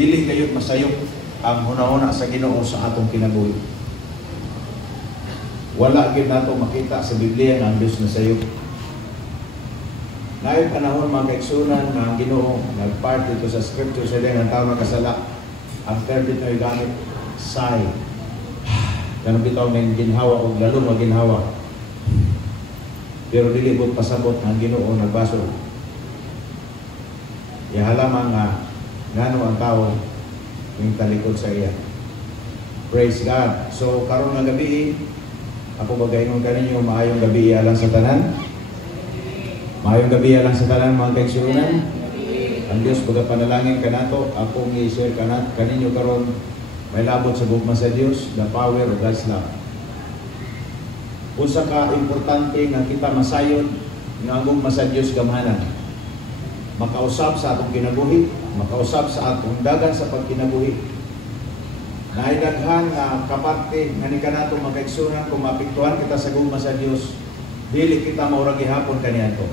dili kayo masayop ang hunahuna sa Ginoo sa atong kinabuhi. Wala gyud nato makita sa Biblia nga ang Dios nasayop. Naay panahon mga kaigsunan nga ang Ginoo nagpart dito sa scripture sa din ang tao nakasala. Ang third bit ay gamit sigh. Kanang bitaw ng ginhawa o lalo maginhawa. Pero dili bud pasabot ang Ginoo nagbaso. Ihalamang nga ngano ang tao yung talikod sa iya. Praise God. So karon nga gabi ako magaingon kaninyo maayong gabi alang sa tanan. Maayong gabi alang sa tanan mga kaigsunan. Ang Dios pagapanalangin kanato akong i-share kaninyo karon may labot sa gugma sa Dios, the power of God's love. Usa ka importante nga kita masayon nga ang gugma sa Dios gamhanan. Makausap sa atong kinabuhi, makausap sa atong dagan sa pagkinabuhi. Naidaghan nga kaparte nga ni kanato makaigsunan kung mapiktuhan kita sa gugma sa Dios, dili kita maurang gihapon kaniadto.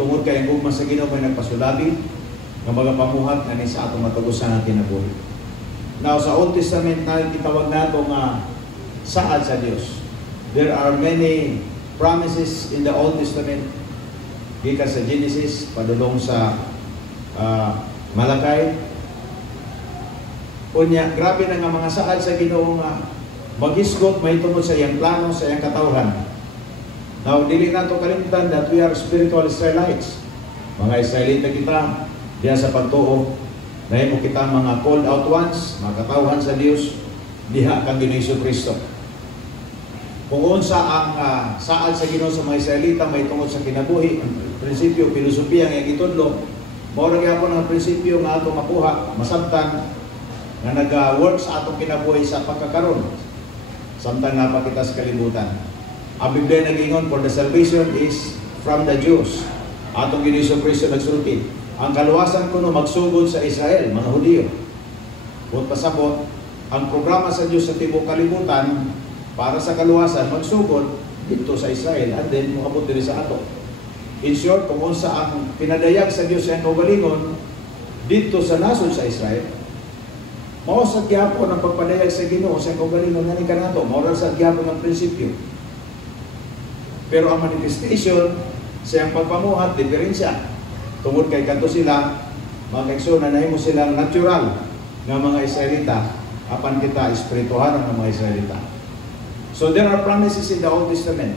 Tungod kay ang gugma sa Ginoo may nagpasulabi nga magapamuhat nga ni sa atong matugusan ang kinabuhi. Now sa Old Testament na kitawag nato nga saad sa Dios. There are many promises in the Old Testament. Gikan sa Genesis padulong sa Malakay. Unya, grabe na nga mga saad sa Ginoo nga maghisgot may tungod sa iyang plano, sa iyang katawhan. Now, dili nato kalimtan that we are spiritual Israelites. Mga Israelita kita, diya sa pagtuo, nahimo kita mga called out ones, mga katawhan sa Dios, diha kang Ginoo Kristo. Kung unsa ang saad sa Ginoo sa mga Israelita may tungod sa kinabuhi, ang prinsipyo, filosofiya nga gitudlo, mao ra gyapon ang prinsipyo nga ato makuha, masabtan nga nag-work sa atong kinabuhi sa pagkakaroon. Samtang nga pa kita sa kalibutan. Ang Biblia nag-ingon, for the salvation is from the Jews. Atong Ginoo Kristo nagsulti. Ang kaluwasan kuno magsugod sa Israel, mga Hudiyo. Kung pasabot, ang programa sa Diyos sa tibok kalibutan, para sa kaluwasan, magsugod dito sa Israel, and then muabot diri sa ato. In short, kung unsa ang pinadayag sa Diyos sa kaugalingon, dito sa nasod sa Israel, mao sa gyapon ang pagpadayag sa Ginoo sa kaugalingon nga ni kanato, mao ra sa gyapon ang prinsipyo. Pero ang manifestation sa iyang pagpamuhat, diferensya. Tungod kay kanto sila, mga kaigsunan, nahimo silang natural nga mga Israelita, apan kita espirituhan ng mga Israelita. So there are promises in the Old Testament.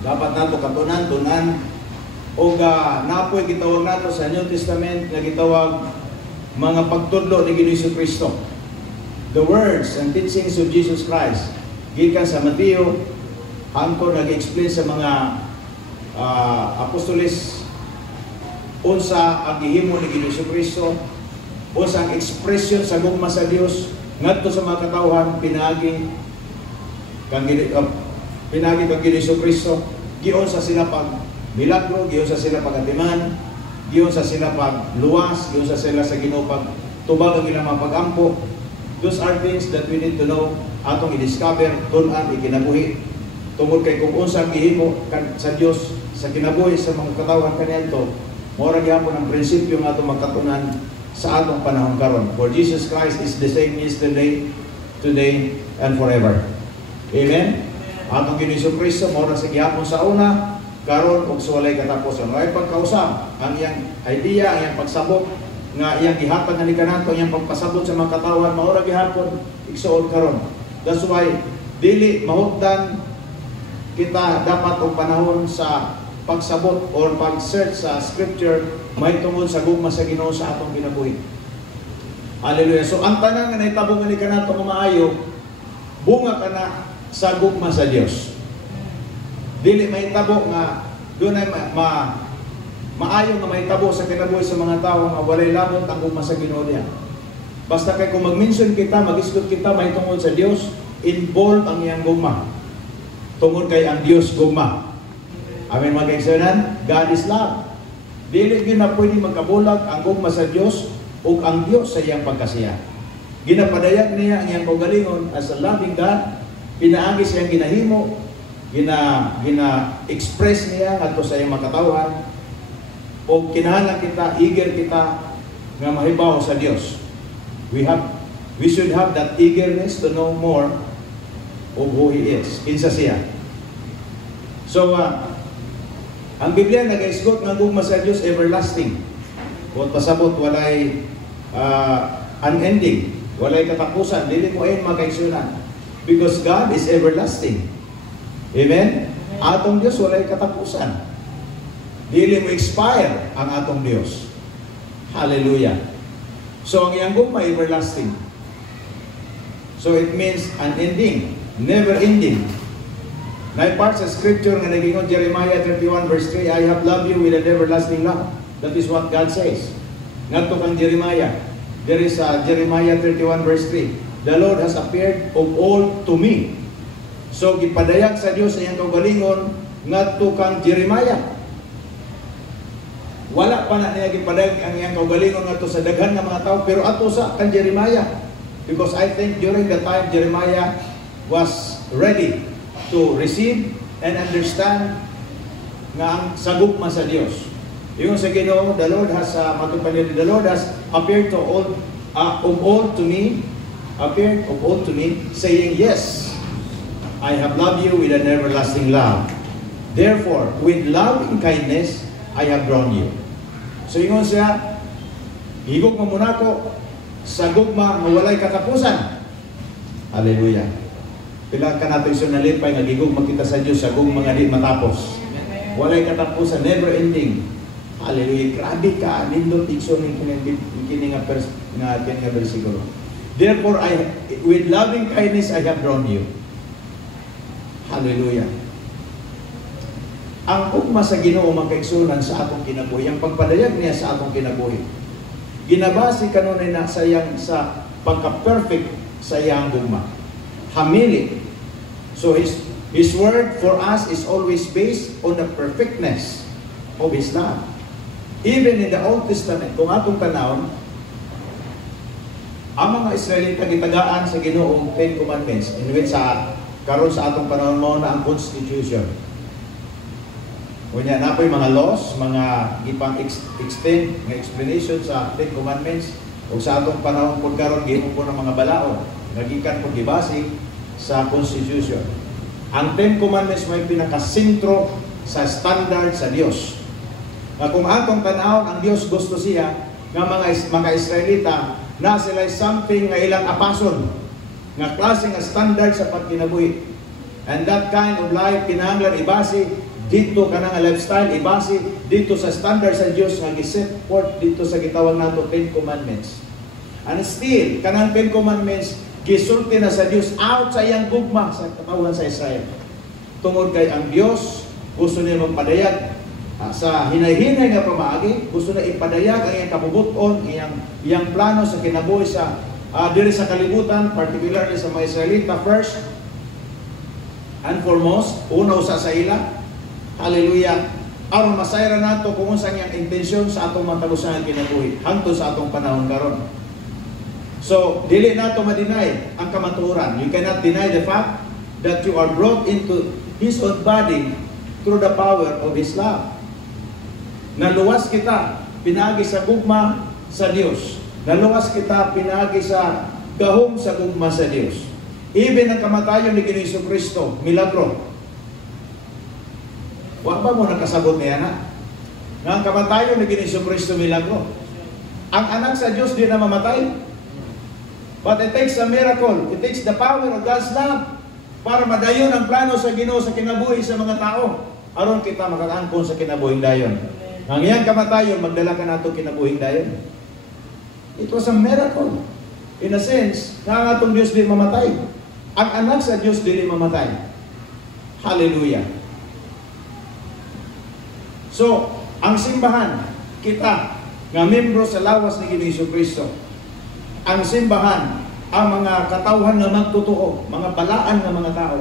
Dapat nato katunan o napoy gitawag nato sa New Testament nga gitawag mga pagtudlo ni Ginoo Kristo. The words and teachings of Jesus Christ. Gikan sa Mateo, hangko nag-explain sa mga apostoles unsa ang gihimo ni Ginoo Kristo, unsa ang expression sa gugma sa Dios ngadto sa mga katawhan pinagi kang Ginoo Kristo, giyon sa sila pag milagro, giyon sa sila pag-atiman, giyon sa sila pag luwas, giyon sa sila sa Ginoo pag tubag ang ilang mga pag-ampo. Those are things that we need to know, atong i-discover, tun-an, ikinabuhi. Tungod kay kung unsa ang gihimo sa Dios sa kinabuhi sa mga katawhan kaniadto, mao ra gyapon ang prinsipyo nga atong makatunan sa atong panahon karon. For Jesus Christ is the same yesterday, today, and forever. Amen? Atong Ginoo Kristo, mao ra sa gyapon sa una, karon ug sa walay katapusan. Ay pagkausap, ang iyang idea, ang iyang pagsabot, nga iyang gihatag nga ni kanato, iyang pagpasabot sa mga katawhan, mao ra gihapon igsuon karon. That's why dili mahutdan kita dapat og panahon sa pagsabot or pag-search sa scripture may tungod sa gugma sa Ginoo sa atong kinabuhi. Hallelujah. So ang tanan nga nahitabo nga ni kanato nga maayo, bunga kana sa gugma sa Dios. Dili mahitabo nga dunay maayo nga mahitabo sa kinabuhi sa mga tawo nga walay lamot ang gugma sa Ginoo niya. Basta kay kung mag-mention kita, mag-isgot kita may tungod sa Dios, involved ang iyang gugma. Tungod kay ang Dios gugma. Amen mga kaigsunan, God is love. Dili gyud na pwede magkabulag ang gugma sa Dios ug ang Dios sa iyang pagkasiya. Ginapadayag niya ang iyang kaugalingon as a loving God, pinaagi siyang ginahimo, gina-express niya ngadto sa iyang makatawhan, o kinahanglan kita, eager kita nga mahibaw sa Dios. We should have that eagerness to know more of who He is. Kinsa siya. So, ang Biblia nag-isgot ng gugma sa Diyos everlasting. Kung pasabot, walay unending. Walay katapusan. Dili mo ay makaisunan. Because God is everlasting. Amen? Atong Diyos, walay katapusan. Dili mo expire ang atong Diyos. Hallelujah. So, ang iyang gugma, everlasting. So, it means unending. Never ending. May part sa scripture nga nagingon Jeremiah 31 verse 3, I have loved you with an everlasting love. That is what God says. Ngadto kang Jeremiah. There is Jeremiah 31 verse 3. The Lord has appeared of old to me. So gipadayag sa Dios sa iyang kaugalingon ngadto kang Jeremiah. Wala pa na niya gipadayag ang iyang kaugalingon ngadto sa daghan nga mga tao, pero ato sa kang Jeremiah. Because I think during the time Jeremiah was ready to receive and understand nga ang sagugma sa Dios. Yung sa Ginoo, the Lord has the Lord has appeared to all of old to me, saying, yes, I have loved you with an everlasting love. Therefore, with love and kindness, I have drawn you. So ingon siya, higog mo muna ko sa gugma nga walay katapusan. Hallelujah. Pila ka nato iso nalipay nga gigog makita sa Dios sa gugma nga di matapos. Walay katapusan, never ending. Hallelujah. Grabe ka, nindot iso ning kini nga bersikulo. Therefore, with loving kindness I have drawn you. Hallelujah. Ang ugma sa Ginoo makaigsunan sa atong kinabuhi, ang pagpadayag niya sa atong kinabuhi. Ginabasi kanunay na sayang sa pagka-perfect sa iyang gugma. Hamili. So His word for us is always based on the perfectness of His love. Even in the Old Testament, kung atong tanawon, ang mga Israelita gitagaan sa Ginoo Ten Commandments, in which karon sa atong panahon mo na ang Constitution. Kunya na po yung mga laws, mga gipang extend nga explanation sa Ten Commandments, o sa atong panahon po karon gihimo po ng mga balaod, nagikan po gibase sa Constitution. Ang Ten Commandments may pinakasentro sa standard sa Dios. Na kung atong tanawon ang Dios gusto siya nga mga Israelita na sila something nga ilang apason nga klase nga standard sa pagkinabuhi. And that kind of life kinahanglan ibase dito kanang lifestyle ibase dito sa standard sa Dios nga giset forth dito sa gitawag nato Ten Commandments. And still kanang Ten Commandments gisulti na sa Dios out sa iyang gugma sa katawhan sa Israel. Tungod kay ang Dios gusto niya magpadayag sa hinay-hinay nga pamaagi, gusto na ipadayag ang iyang kabubuton, iyang plano sa kinabuhi sa diri sa kalibutan, particularly sa mga Israelita first and foremost, una usa sa ila. Hallelujah. Aron masayra nato kung unsa iyang intensyon sa atong matagusan kinabuhi hangtod sa atong panahon karon. So, dili nato ma-deny ang kamatuoran. You cannot deny the fact that you are brought into His own body through the power of His love. Naluwas kita, pinagi sa gugma sa Dios. Naluwas kita, pinagi sa gahom sa gugma sa Dios. Even ang kamatayon ni Ginoong Kristo, milagro. Wa ba mo nakasabot niya na? Nga ang kamatayon ni Ginoong Kristo, milagro. Ang anak sa Dios di na mamatay. But it takes a miracle. It takes the power of God's love para madayon ang plano sa Ginoo sa kinabuhi sa mga tao. Aron kita makakaangkon sa kinabuhing dayon. Ang iyang kamatayon, magdala ka nato kinabuhing dayon. It was a miracle. In a sense, nga atong Diyos di mamatay. Ang anak sa Diyos di mamatay. Hallelujah. So, ang simbahan, kita, nga membro sa lawas ni Ginoong Kristo, ang simbahan, ang mga katawhan nga magtotoo, mga balaan nga mga tao,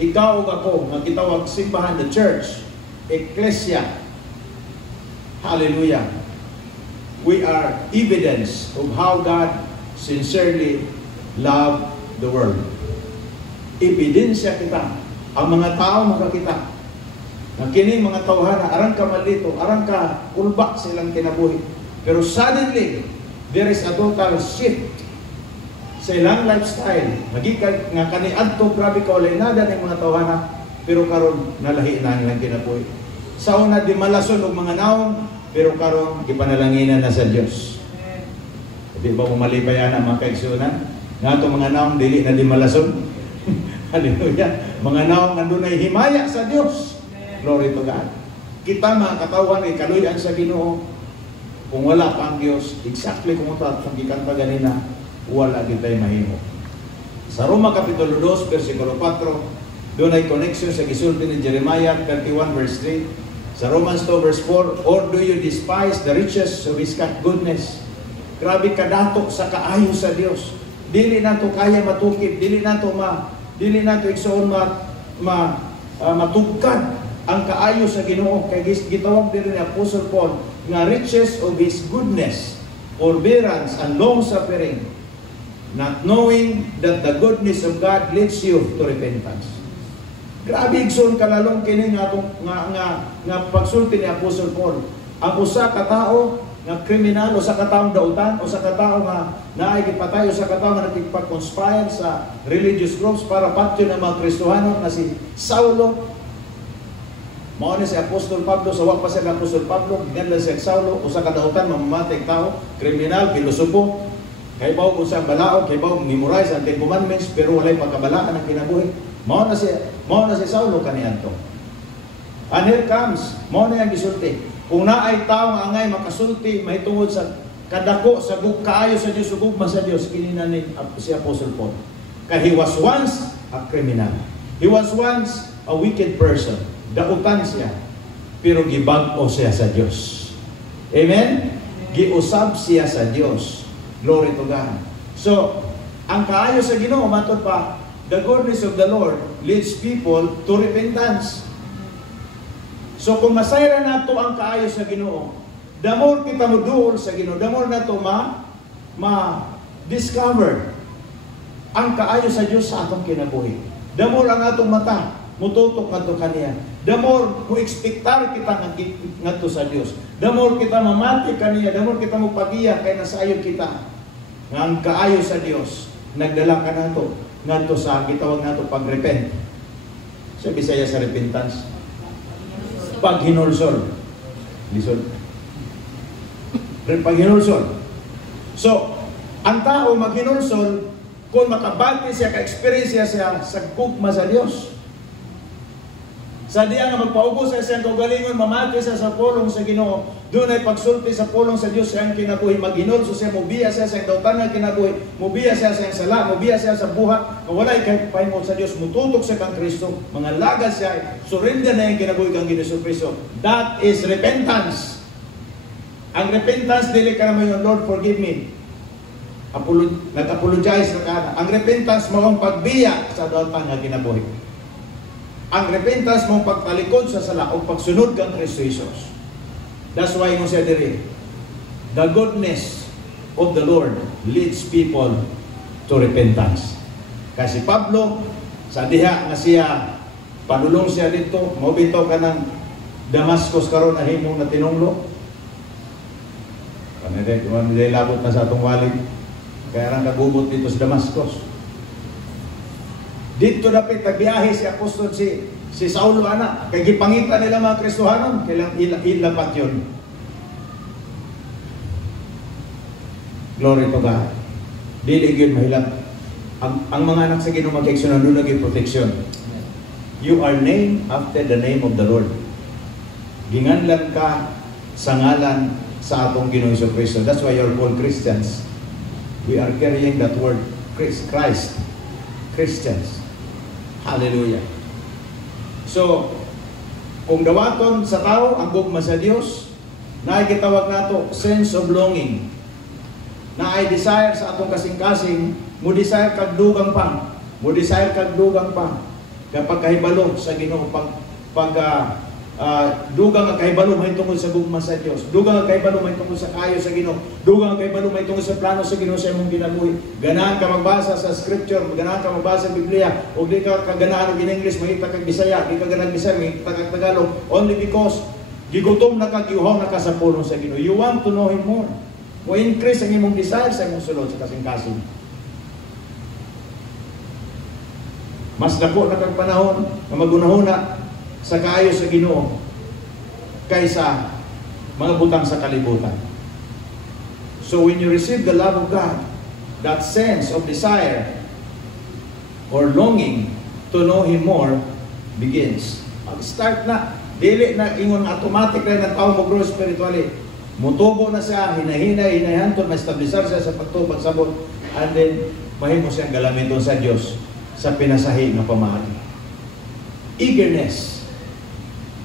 ikaw o ako, nga gitawag simbahan, the church, ecclesia, hallelujah. We are evidence of how God sincerely loved the world. Ebidensya kita. Ang mga tao makakita. Na kining mga tawhana, arang ka malito, arang ka ulba silang kinabuhi. Pero suddenly, there is a total shift sa ilang lifestyle, magikan nga kaniadto grabe ka walay nada ng mga tawhana, pero karon nalahi na ang ilang kinabuhi. Sa una di malason og mga naong, pero karon gipanalanginan na sa Dios. Di ba mo malibayan ang mga kaigsunan? Nga itong mga naong dili na di malason. Hallelujah. Mga naong nandunay himaya sa Dios. Glory to God. Kita mga katawan ay kaluyan sa Ginoo. Kung wala pa ang Dios, exactly kung ito at kung gikanta ganina, wala kita'y mahimo. Sa Roma Kapitulo 2, versikulo 4, doon ay connection sa gisulti ni Jeremiah 31 verse 3. Sa Romans 2 verse 4, or do you despise the riches of His goodness? Grabe kadato sa kaayo sa Dios. Dili nato kaya matukid, dili nato igsoon matugkad ang kaayo sa Ginoo. Kay gitawag din ni Apostle Paul nga riches of His goodness, forbearance and long suffering, not knowing that the goodness of God leads you to repentance. Grabe igsoon kalalong kini nga pagsulti ni Apostle Paul. Ang usa ka tawo nga kriminal, o sa kataong dautan, o sa katao nga naay gipatay, o sa katao nga nagpag-conspire sa religious groups para patyo ng mga Kristohano na si Saulo. Mao ni si Apostol Pablo, sa wak pa siya ng Apostol Pablo, ginadlan siya Saulo, o sa kadautan, mamamatay tao, kriminal, pilosopo, kay baw kung siyang balao, kay baw memorize ang Ten Commandments, pero walay pagkabalaan ang kinabuhi. Mao na si Saulo kaniadto. And here comes, mao na yung gisulti. Kung naay tao nga angay makasulti, mahitungod sa kadako, sa kaayo sa Diyos, sugugma sa Diyos, kinina ni si Apostle Paul. Kaya he was once a criminal. He was once a wicked person. Dautan siya, pero gibag-o siya sa Diyos. Amen? Giusab siya sa Diyos. Glory to God. So, ang kaayo sa Ginoo, matod pa, the goodness of the Lord leads people to repentance. So kung masayra nato ang kaayo sa Ginoo, the more kita moduol sa Ginoo, the more nato ma-discover ang kaayo sa Dios sa atong kinabuhi. The more ang atong mata mututok ngadto kaniya. The more mo ekspektar kita ngadto sa Dios. The more kita mamati kaniya, the more kita mo pagiya kay nasayon kita. Nga ang kaayo sa Dios nagdala ka nato ngadto sa gitawag nato pagrepent. Sa Bisaya sa repentance, paghinulsol. Lisod. Paghinulsol. So, ang tao maghinulsol kung makabati siya, ka-experience siya sa gugma sa Dios. Sa diya nga magpaubos sa siyang kaugalingon, mamati siya sa pulong sa Ginoo, doon ay pagsulti sa pulong sa Dios siyang kinabuhi, maghinulso siya, mubiya siya sa dautan nga kinabuhi, mubiya siya sa sala, mubiya siya sa buhat, kung wala'y kahit sa Dios, mututok siya kang Kristo, mga lagas siya, surrender na yung kinabuhi kang Ginoong Kristo. That is repentance. Ang repentance, dili ka naman yung Lord, forgive me. Nag-apologize na ka. Ang repentance mo ang pagbiya sa dautan nga kinabuhi. Ang repentance mong pagtalikod sa sala o pagsunod kang Kristo Jesus. That's why mo siya diri, the goodness of the Lord leads people to repentance. Kasi Pablo, sa diha nga siya, panulong siya dito, mobito ka ng Damascus karon na himong na tinunglo. Kanilay labot na sa atong walid, kaya rang nagubot dito sa Damascus. Dito dapat nagbiyahe si Apostol si Saulo anak. Kaya gipangita nila mga Kristohanon, kailang ilapat yun. Glory to God. Dili yun mahilap. Ang mga anak sa Ginoo mag-aksyon doon naging protection. You are named after the name of the Lord. Ginganlan ka sa ngalan sa atong Ginoong Kristo. That's why you're called Christians. We are carrying that word, Christ. Christians. Hallelujah. So, kung dawaton sa tao ang gugma sa Dios, na gitawag nato sense of longing, na ay desire sa atong kasing-kasing, mo desire kag dugang pa, kapag kahibalo sa Ginoo, dugang ang kahibalo may tungkol sa gugma sa Dios, dugang ang kahibalo may tungkol sa kayo sa Ginoo, dugang ang kahibalo may tungkol sa plano sa Ginoo sa imong ginabuhi. Ganahan ka magbasa sa scripture, ganahan ka magbasa sa Biblia, o di ka kaganahan og English, makita kag Bisaya, di ka ganahan Bisaya, makita kag Tagalog, only because gigutom na kag giuhaw na ka sa pulong sa Ginoo. You want to know Him more. Mo increase ang imong desire sa imong sulod sa kasing-kasing. Mas dako na kang panahon na magunahuna sa kaayo sa Ginoo kaysa mga butang sa kalibutan. So when you receive the love of God, that sense of desire or longing to know Him more begins. Start na. Dili na ingon automatic na tao mo grow spiritually. Mutubo na siya, hinahinay, hinahantod, ma-establishar siya sa pagtubag sabot, and then mahimo siyang galamiton sa Dios sa pinasahi na pamahagi. Eagerness.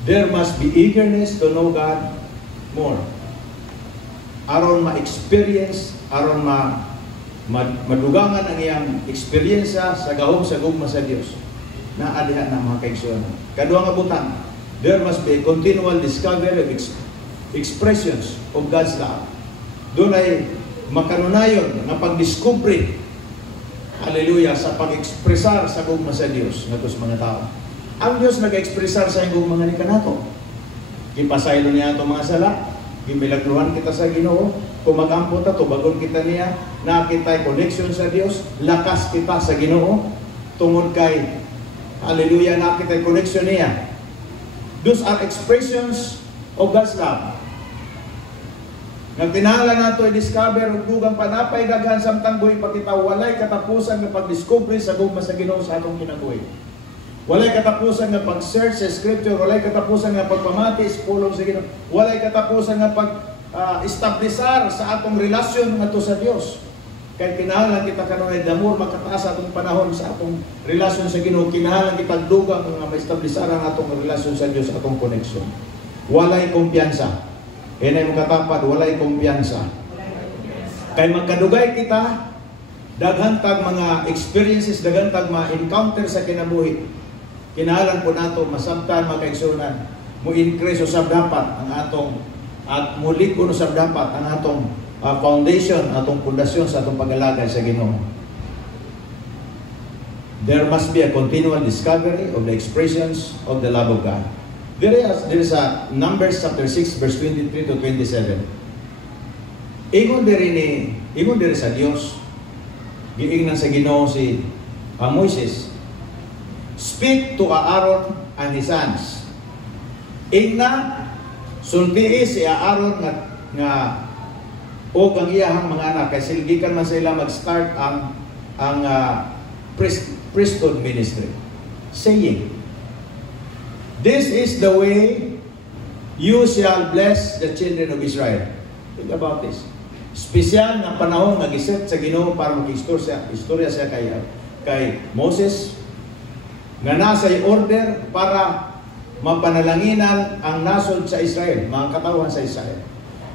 There must be eagerness to know God more. Aron ma-experience, aron madugangan ang iyang eksperyensya sa gahom sa gugma sa Dios. Naadihan na mga kaigsuon. Kadua nga butang, there must be a continual discovery of expressions of God's love. Doon ay makanunayon na pagdiskubre, hallelujah, sa pag-ekspresar sa gugma sa Dios nga sa mga tao. Ang Dios nag-ekspresar sa iyong gugma nga ni kanato. Gipasaylo niya itong mga sala, gimilagruhan kita sa Ginoo, kung mag-ampo ta, tubagon kita niya, nakita connection sa Dios, lakas kita sa Ginoo, tungod kay, hallelujah, nakita connection niya. Those are expressions of God's love. Nagtinala nato i-discover ug dugang panapay daghan samtang buhi pa kita walay katapusan nga pag-discover sa gugma sa Ginoo sa atong kinabuhi. Walay katapusan nga pag-search sa scripture, walay katapusan nga pagpamati sa pulong sa Ginoo, walay katapusan nga pag-establishar sa atong relasyon ngadto sa Dios. Kay kinahanglan kita kanunay damor makataas sa atong panahon sa atong relasyon sa Ginoo, kinahanglan kita dugang nga ma-establishar ang atong relasyon sa Dios, atong connection. Walay kumpiyansa. Inay mo katapad, walay kumpiyansa. Kay magkadugay kita, daghantag mga experiences, daghantag mga encounter sa kinabuhi. Kinahanglan po nato masabtan, makaigsunan, mo increase usab dapat ang atong at muli ko usab dapat ang atong foundation, atong pundasyon sa atong pag-alagay sa Ginoo. There must be a continual discovery of the expressions of the love of God. There is a Numbers chapter 6 verse 23 to 27. Ingon diri sa Dios, giingnan sa Ginoo si Moises, speak to Aaron and his sons. Ingna sultii si Aaron nga o ang iyahang mga anak kay silgikan man sila mag-start ang priesthood ministry, saying, this is the way you shall bless the children of Israel. Think about this. Espesyal na panahon nga giset sa Ginoo para mag-istorya siya kay Moses nga nasa'y order para mapanalanginan ang nasod sa Israel, mga katawan sa Israel.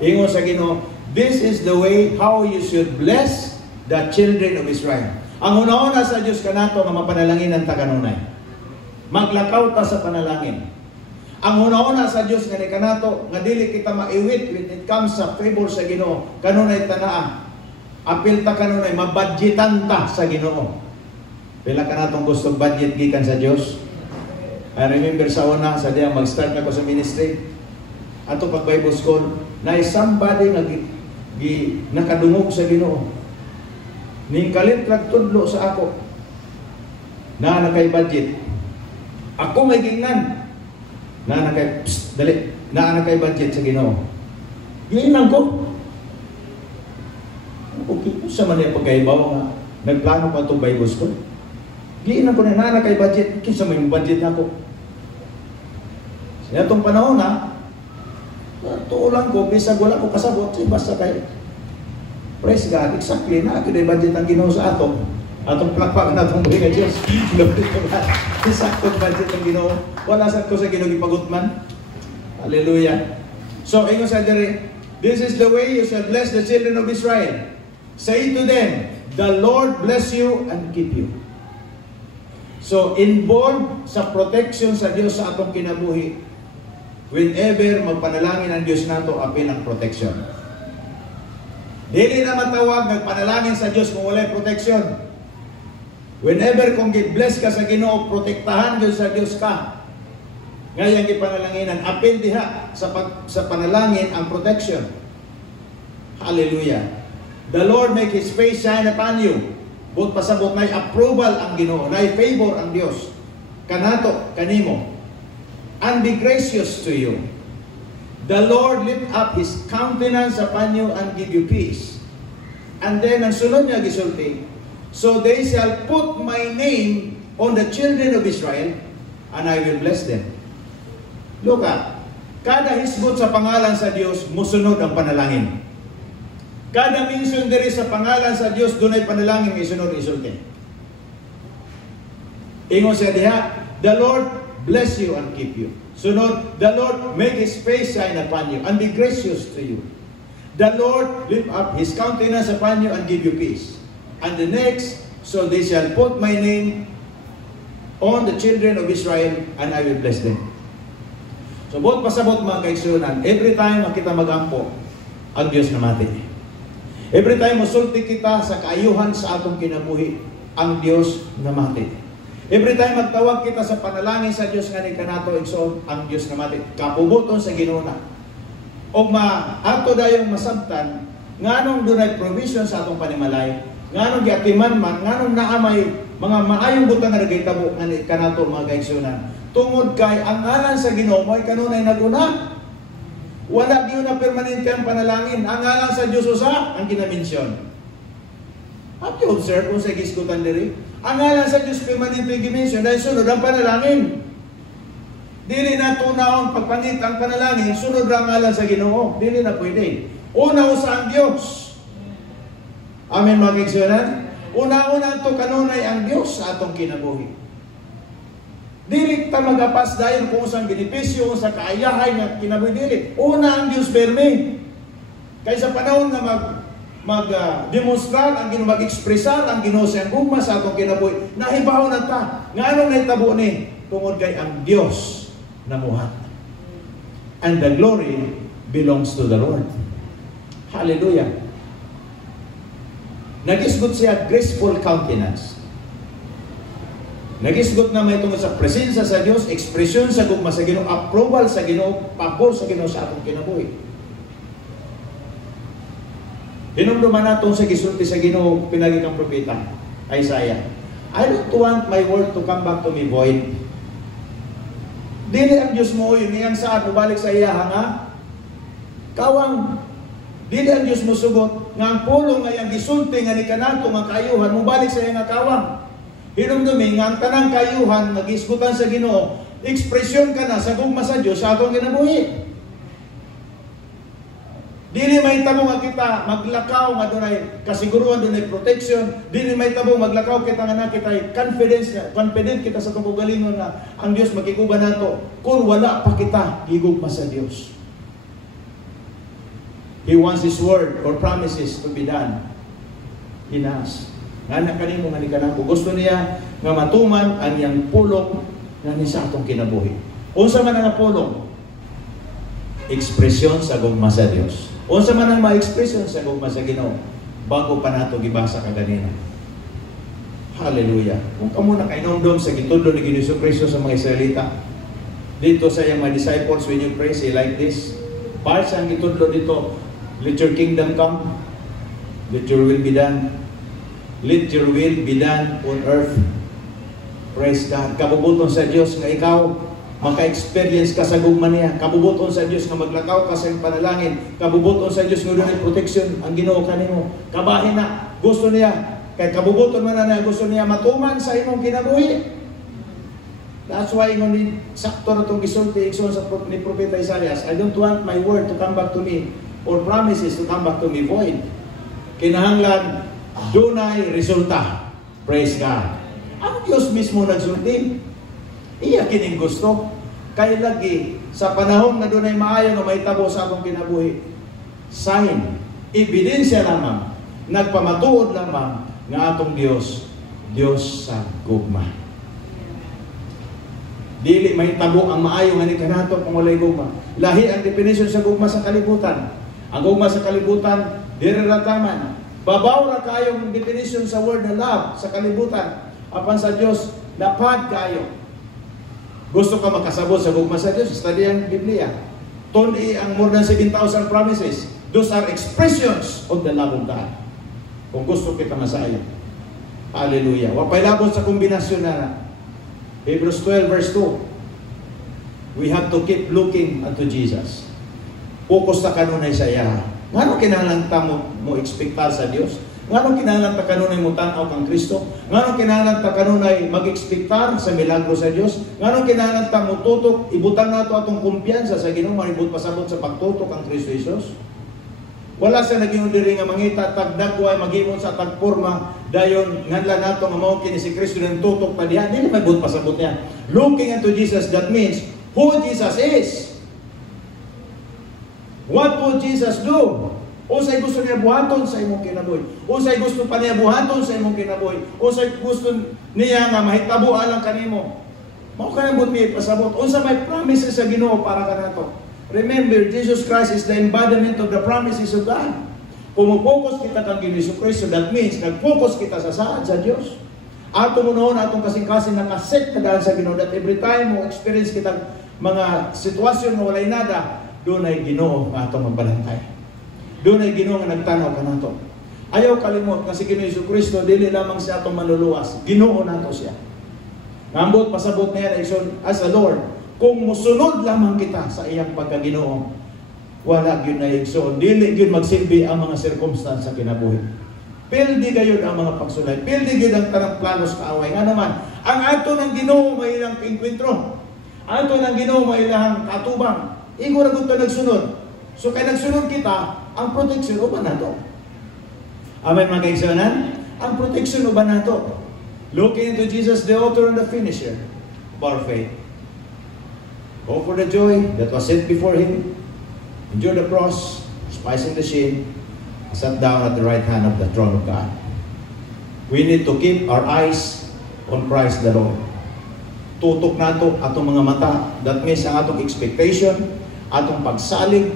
Ingon sa Ginoo, this is the way how you should bless the children of Israel. Ang una-una sa Diyos kanato nga mapanalanginan ta kanunay. Maglakaw ta sa panalangin. Ang una-una sa Diyos nga ni kanato nga dili kita maiwit when it comes sa favor sa Ginoo, kanunay tanaa. Apil ta kanunay mabudgetan ta sa Ginoo. Pila kanatong gusto budget gikan sa Diyos? I remember sa una, sa diya mag-start na ko sa ministry, ato pag Bible school, na somebody nga nakadungog sa Ginoo. Ning kalit nagtudlo sa ako na nakay budget. Ako may gingnan na nakay dali na nakay budget sa Ginoo. Gingnan ko. Okay, sa man yung pagkaibaw nga nagplano pa itong Bible school. Gingnan ko na nakay budget. Kinsa may budget ako. Sa itong panahon na tuulan ko, bisag wala ko kasabot, basta kay praise God, exactly na, kaya budget ang Ginoo sa atong plakpak na itong buhay ka Diyos. Exactly budget ang Ginoo. Wala sa ko sa Ginoo ipagutman. Hallelujah. So, ingon sa diri, this is the way you shall bless the children of Israel. Say to them, the Lord bless you and keep you. So, involved sa protection sa Diyos sa atong kinabuhi. Whenever magpanalangin ang Diyos nato, apil ang protection. Dili na matawag magpanalangin sa Diyos kung walay protection. Whenever kung gi-bless ka sa Ginoo, protektahan Diyos sa Diyos ka. Ngayang ipanalanginan, apil diha sa panalangin ang protection. Hallelujah. The Lord make His face shine upon you But pasabot na approval ang Ginoo, na favor ang Dios kanato kanimo, and be gracious to you. The Lord lift up His countenance upon you and give you peace. And then ang sunod niya gisulti, so they shall put my name on the children of Israel, and I will bless them. Look at, kada hisgot sa pangalan sa Dios, musunod ang panalangin. Kada mention diri sa pangalan sa Dios, dunay panalangin isunod isulti. Ingon siya diha, the Lord bless you and keep you. Sunod, the Lord make His face shine upon you and be gracious to you. The Lord lift up His countenance upon you and give you peace. And the next, so they shall put my name on the children of Israel, and I will bless them. So, buot pasabot mga kaigsunan, every time makita magampo, ang Diyos namati. Every time musulti kita sa kaayuhan sa atong kinabuhi, ang Diyos namati. Every time magtawag kita sa panalangin sa Diyos nga ni kanato igsoon, ang Diyos namati. Kapubuton sa Ginoo na. O ato dayong masabtan, nganong dunay provision sa atong panimalay, nganong giatiman man, nganong naamay mga maayong butang nga nagahitabo nga ni kanato mga kaigsunan. Tungod kay ang ngalan sa Ginoo mo'y kanunay naguna. Wala diyo na permanente ang panalangin. Ang ngalan sa Diyos usa ang ginamensyon. Have you observed kung sa giskutan diri? Ang ngalan sa Diyos permanente ang ginamensyon dahil sunod ang panalangin. Dili na tunaon pagpangit ang panalangin, sunod ang ngalan sa Ginoo. Dili na pwede. Una usa ang Diyos. Amen mga kaigsunan. Una-una ito kanunay ang Diyos sa atong kinabuhi. Dili ta magapas dahil kung sa benepisyo, sa kaayahay nga kinabuhi dili. Una ang Diyos permi. Kaya sa panahon nga mag-demonstrar, ang Ginoo mag-ekspresar, ang Ginoo sa gugma sa atong kinabuhi, nahibaw na ta. Nga anong nahitabo ni? Tungod kay ang Diyos namuhat. And the glory belongs to the Lord. Hallelujah. Nagisgot siya graceful countenance. Nagisgot na may tungkol sa presensya sa Diyos, ekspresyon sa gugma sa Ginoo, approval sa Ginoo, pabor sa Ginoo sa atong kinabuhi. Hinumduman natin sa gisulti sa Ginoo pinagi kang propeta Isaiah. I don't want my word to come back to me void. Dili ang Diyos mo yun, niyang saan mubalik sa iya nga kawang. Dili ang Diyos mo sugot nga ang pulong nga yung gisulti nga ni kanato nga kaayuhan mubalik sa iya nga kawang. Hinumdumi nga ang tanang kayuhan nag-isgutan sa Ginoo, ekspresyon ka na sa gugma sa Diyos sa atong kinabuhi. Dili may tabo nga kita maglakaw nga dunay kasiguruhan, dunay protection. Dili may tabo maglakaw kita nga nakita confident kita sa atong kaugalingon na ang Diyos magiguba nato kung wala pa kita gigugma sa Diyos. He wants His word or promises to be done in us. Nga kanimo nga ni kanako gusto niya nga matuman ang iyang pulong nga ni sa atong kinabuhi. Unsa man ang pulong? Ekspresyon sa gugma sa Dios. Unsa man ang ma-ekspresyon sa gugma sa Ginoo bago pa nato gibasa kaganina. Hallelujah. Kung kamo na kainomdom sa gitudlo ni Ginoo Kristo sa mga Israelita dito sa iyang mga disciples, when you pray say like this, para sa gitudlo dito, let your kingdom come, let your will be done. Let your will be done on earth. Praise God. Kabubuton sa Diyos nga ikaw maka-experience ka sa gugma niya. Kabubuton sa Diyos nga maglakaw ka sa panalangin. Kabubuton sa Diyos nga dunay protection ang Ginoo kanimo. Kabahin na gusto niya. Kay kabubuton man na gusto niya matuman sa imong kinabuhi. That's why ngon sakto na itong gisulti sa ni Propeta Isaiah. I don't want my word to come back to me or promises to come back to me void. Kinahanglan dunay resulta. Praise God. Ang Diyos mismo nagsulti. Iya kining gusto. Kay lagi sa panahon na dunay maayo nga mahitabo sa atong kinabuhi. Sign, ebidensya lamang, nagpamatuod lamang nga atong Dios, Dios sa gugma. Dili mahitabo ang maayo nga ni kanato kung walay gugma. Lahi ang definition sa gugma sa kalibutan. Ang gugma sa kalibutan, diri ra taman. Babaw ra kayong definition sa word na love sa kalibutan. Apan sa Dios, lapad kayo. Gusto ka makasabot sa gugma sa Dios, study ang Biblia. Tuni ang more than 7,000 promises. Those are expressions of the love of God. Kung gusto kita masaya. Hallelujah. Wapay labot sa kombinasyon na. Hebrews 12 verse 2. We have to keep looking unto Jesus. Focus na kanunay sa iya. Ngano kinahanglan ta mo ekspektar sa Dios? Ngano kinahanglan ta kanunay mo tan-aw kang Kristo? Ngano kinahanglan ta kanunay mag-ekspektar sa milagro sa Dios? Ngano kinahanglan ta mo tutok ibutang nato atong kumpiyansa sa Ginoo manibut pasabot sa pagtutok kang Kristo Jesus? Wala sa naging diri nga mangita tagdagway maghimon sa tagporma dayon nganlan nato nga mao kini si Kristo nang tutok pa diha dili mabut pasabot niya. Looking unto Jesus, that means who Jesus is. What would Jesus do? Unsay gusto niya buhaton sa imong kinabuhi? Unsay gusto pa niya buhaton sa imong kinabuhi? Unsay gusto niya nga mahitabo alang kanimo? Mao kanang buti pasabot. Unsa may promises sa Ginoo para kanato? Remember, Jesus Christ is the embodiment of the promises of God. Kung mo-focus kita kang Ginoo Kristo, that means nag-focus kita sa saad sa Dios. Ato mo noon atong kasing-kasing nakaset kadaan sa Ginoo that every time mo experience kita mga sitwasyon na walay nada, doon ay Ginoo nga atong magbalantay. Doon ay Ginoo nga nagtanaw kanato. Ayaw kalimot nga si Ginoo Kristo dili lamang siya atong manluluwas. Ginoo nato siya. Ngambot pasabot niya as a Lord. Kung musunod lamang kita sa iyang pagkaginoo, wala gyud na igsoon. Dili gyud magsilbi ang mga circumstance sa kinabuhi. Pildi gayud ang mga pagsulay. Pildi gyud ang tanang planos kaaway. Nga naman, ang ato ng Ginoo may ilang enkwentro. Ato ng Ginoo may ilang katubang. Igo ra gud ta nagsunod. So kay nagsunod kita, ang proteksyon uban nato. Amen mga kaigsunan? Ang proteksyon uban nato. Looking into Jesus, the author and the finisher of our faith. Go for the joy that was set before him, endure the cross, despising the shame, sat down at the right hand of the throne of God. We need to keep our eyes on Christ the Lord. Tutok nato atong mga mata. That means ang atong expectation, atong pagsalig.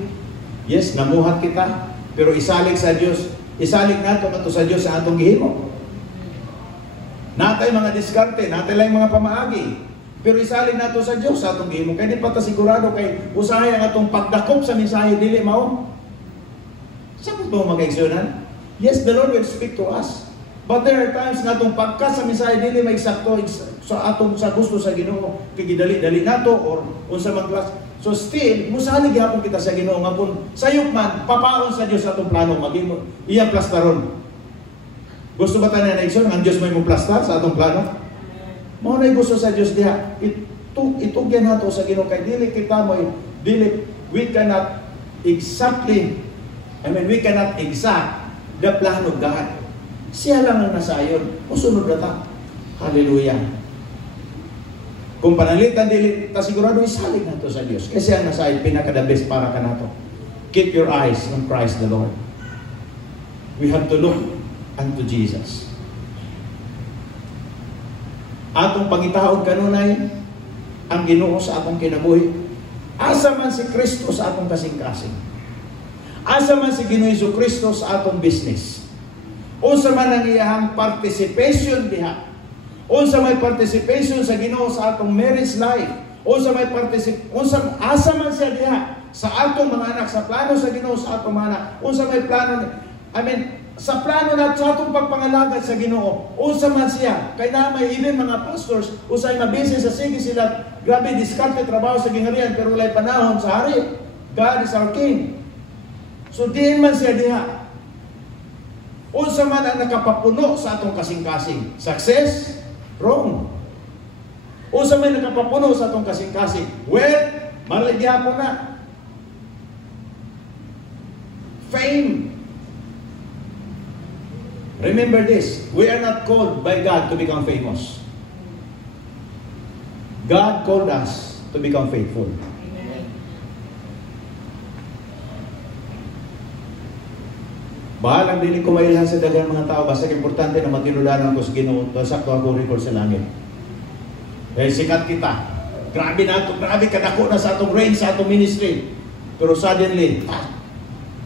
Yes, namuhat kita, pero isalig sa Dios. Isalig nato ato sa Dios sa atong gihimo. Natay mga diskarte, natay lang mga pamaagi. Pero isalin nato sa Dios sa atong gihimo. Kay di pa ta sigurado kay usahay ang atong pagdakop sa mensahe dili mao. Sa mo magaigsunan? Yes, the Lord will speak to us. But there are times nga atong pagka sa mensahe dili may eksakto sa atong sa gusto sa Ginoo kay gidali-dali nato or unsa man klas. So still, musalig gyapon kita sa Ginoo nga pun sayop man papaon sa Dios atong plano magimo. Iya plastaron. Gusto ba tayo na igsoon ang Dios may mo plastar sa atong plano? Mao nay gusto sa Dios diha. Itugyan nato sa Ginoo kay dili kita mo we cannot exact the plan of God. Siya lang ang nasayon. Musunod na ta. Hallelujah. Kung panalitan dili ta sigurado isalig nato sa Dios. Kasi ang nasayon pinaka the best para kanato. Keep your eyes on Christ the Lord. We have to look unto Jesus. Atong pangitaon kanunay ang Ginoo sa atong kinabuhi. Asa man si Kristo sa atong kasing-kasing. Asa man si Ginoo Kristo sa atong business. Unsa man ang iyang participation diha. Unsa may participation sa Ginoo sa atong marriage life. Unsa asa man siya diha sa atong mga anak, sa plano sa Ginoo sa atong mga anak. Unsa may plano sa plano natin sa atong pagpangalagad sa Ginoo, unsa man siya, kay na may even mga pastors, usay mabisi sa sige sila, grabe, diskarte trabaho sa gingharian, pero walay panahon sa hari. God is our King. So diin man siya diha. Unsa man ang nakapapuno sa atong kasing-kasing? Success? Wrong. Unsa man nakapapuno sa atong kasing-kasing? Well, maligya po na. Fame. Remember this, we are not called by God to become famous. God called us to become faithful. Bahalang dili ko mailhan sa daghang mga tao, basta importante na matinulanan ko sa Ginoo, sakto ako record sa langit. Dahil sikat kita. Grabe na ito, grabe kadako na sa atong reign, sa atong ministry. Pero suddenly,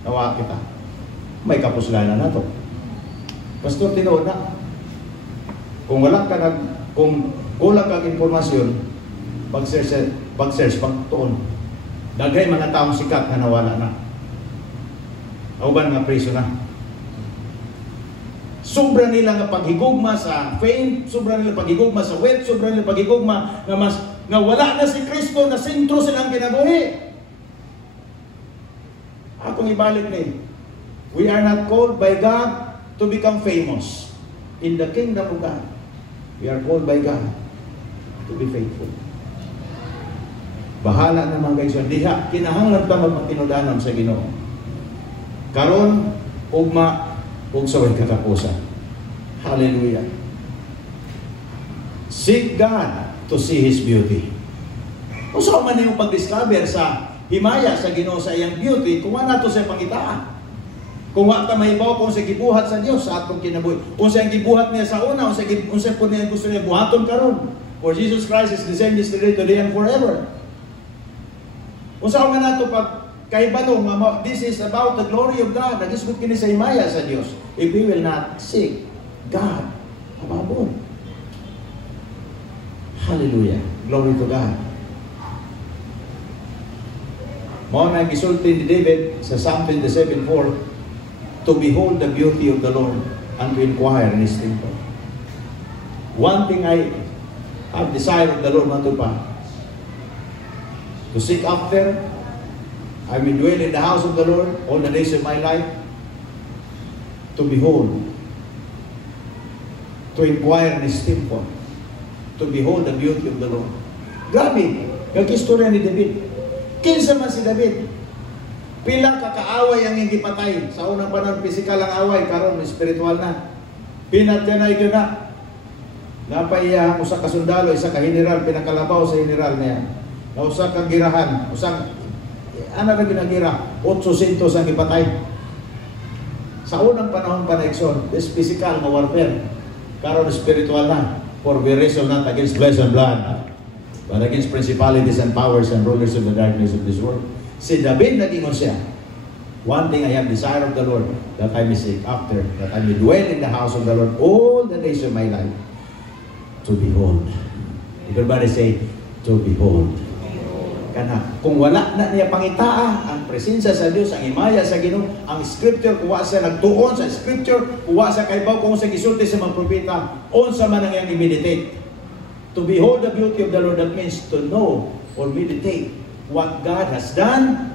nawa kita. May kapuslanan na ito. Pastor, tinuod na. Kung kulang kang impormasyon, pag-search, pagtuon. Dagay mga taong sikat na nawala na. Auban nga preso na. Sobra nila nga paghigugma sa fame, sobra nila paghigugma sa wealth, sobra nila paghigugma nga wala na si Kristo na sentro silang kinabuhi. Akong ibalik ni, we are not called by God to become famous. In the kingdom of God, we are called by God to be faithful. Bahala na mga guys, diha, kinahanglan ta magmatinudanon sa Ginoo. Karon, ugma, ug sa katapusan. Hallelujah. Seek God to see His beauty. Kung saan man yung pag-discover sa himaya sa Ginoo sa iyang beauty, kung wala to sa pangitaan. Kung wala ta mahibaw kung sa gibuhat sa Dios sa atong kinabuhi. Kung sa gibuhat niya sa una, kung sa po niya gusto niya buhaton karon. For Jesus Christ is the same yesterday, today, and forever. Kung saan man nato pag kaibalo nga this is about the glory of God. Nagisgot kini sa himaya sa Dios. If we will not seek God, ababon. Hallelujah. Glory to God. Mao na gisulti ni David sa Psalm 27:4, to behold the beauty of the Lord and to inquire in His temple. One thing I have desired of the Lord, mato pa, to seek after, I will dwell in the house of the Lord all the days of my life, to behold, to inquire in His temple, to behold the beauty of the Lord. Grabe, kag-istorya ni David. Kinsa man si David, pila kakaaway ang hindi patay. Sa unang panahon, physical ang away, karon spiritual na. Pinatyanay ko na. Napaiya usa ka sundalo, isa ka general, pinakalabaw sa general niya. Na usa ka girahan, usang ano na ginagira? 800 ang ipatay. Sa unang panahon pa na Exxon, this physical na warfare. Karon spiritual na. For we wrestle not against flesh and blood, but against principalities and powers and rulers of the darkness of this world. Si David nag-ingon siya, one thing I have desire of the Lord, that I may seek after, that I may dwell in the house of the Lord all the days of my life, to behold. Everybody say, to behold. Kana, kung wala na niya pangitaa, ang presensya sa Diyos, ang himaya sa Ginoo, ang scripture, kuha sa nagtuon sa scripture, kuha sa kaibaw, kung sa gisulti sa mga propeta, unsa man ang iyang i-meditate. To behold the beauty of the Lord, that means to know or meditate what God has done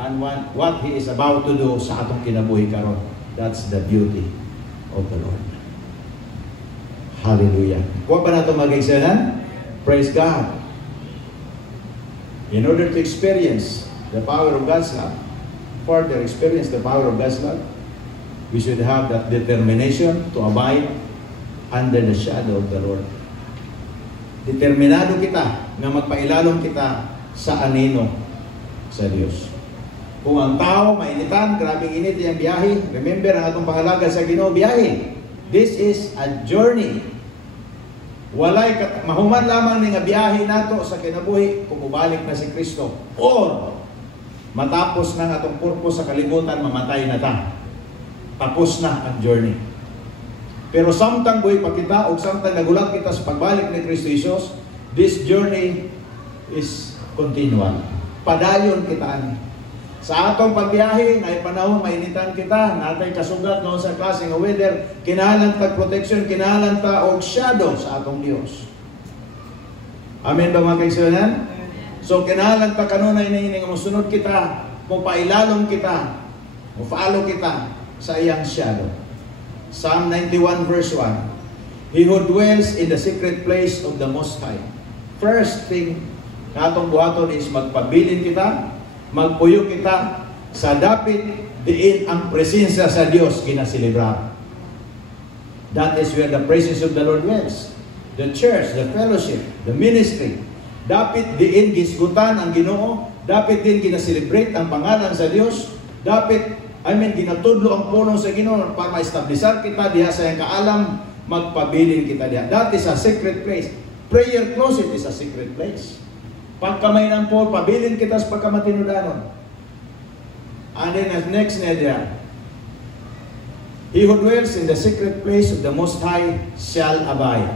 and what He is about to do sa atong kinabuhi karon. That's the beauty of the Lord. Hallelujah. Kuha ba nato mag-igsanan? Praise God. In order to experience the power of God's love, further experience the power of God's love, we should have that determination to abide under the shadow of the Lord. Determinado kita na magpailalong kita sa anino sa Diyos. Kung ang tao mainitan, grabing init yung biyahe, remember ang atong pangalaga sa Ginoo, biyahe. This is a journey. Walay mahuman lamang ni nga biyahe nato sa kinabuhi kung ubalik na si Kristo. Or matapos na atong purpose sa kalibutan, mamatay na ta. Tapos na ang journey. Pero samtang buhay pa kita o samtang nagulat kita sa pagbalik ni Kristo Jesus, this journey is continual. Padayon kita ani. Sa atong pagbiyahe, na panahon mainitan kita, natay kasugat noon sa klase nga weather, kinahanglan ta protection, kinahanglan ta og shadow sa atong Dios. Amen ba mga kaibigan? So kinahanglan ta kanunay na nga mosunod kita, mo pailalom kita, mo follow kita sa iyang shadow. Psalm 91 verse 1. He who dwells in the secret place of the Most High. First thing na atong buhaton is magpabilin kita, magpuyo kita sa dapit diin ang presensya sa Dios ginaselebrar. That is where the presence of the Lord dwells. The church, the fellowship, the ministry. Dapit diin gisgutan ang Ginoo, dapit din ginaselebrate ang pangalan sa Dios, dapit ginatudlo ang puno sa Ginoo para ma-establishar kita diha sa iyang kaalam, magpabilin kita diha. That is a secret place. Prayer closet is a secret place. Pagkamay ng po, pabilin kita sa pagkamatinudanon. And then next na diha, he who dwells in the secret place of the Most High shall abide.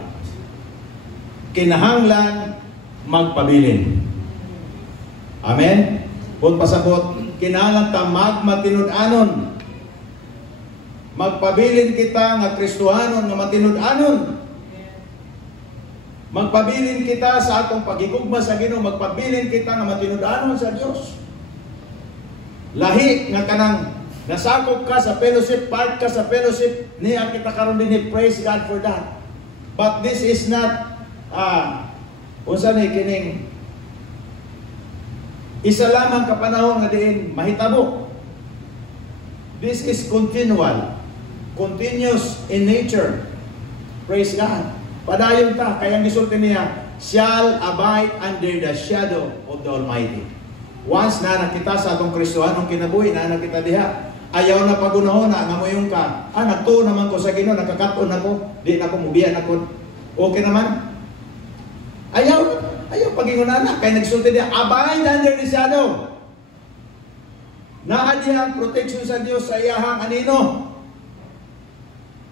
Kinahanglan magpabilin. Amen? Kung pasabot, kinahanglan ta magmatinud-anon. Magpabilin kita nga Kristohanon nga matinud-anon. Magpabilin kita sa atong pagigugma sa Ginoo, magpabilin kita nga matinud-anon sa Dios. Lahi nga kanang nasakop ka sa fellowship, part ka sa fellowship, niya kita karon din, praise God for that. But this is not unsa ni kining isa lamang ka panahon nga diin mahitabo. This is continual, continuous in nature. Praise God. Padayon ta, kaya gisulti niya, shall abide under the shadow of the Almighty. Once na nakita sa atong Kristohanong kinabuhi, na nakita diha, ayaw na pagunahon na, ngamoyong ka, nagtuon naman ko sa Ginoo, nakakatuon ako, di na ako mubiyan ako, okay naman. Ayaw pagingunan na, kaya nagsulti niya, abide under the shadow. Naa diha ang protection sa Dios sa iyahang anino.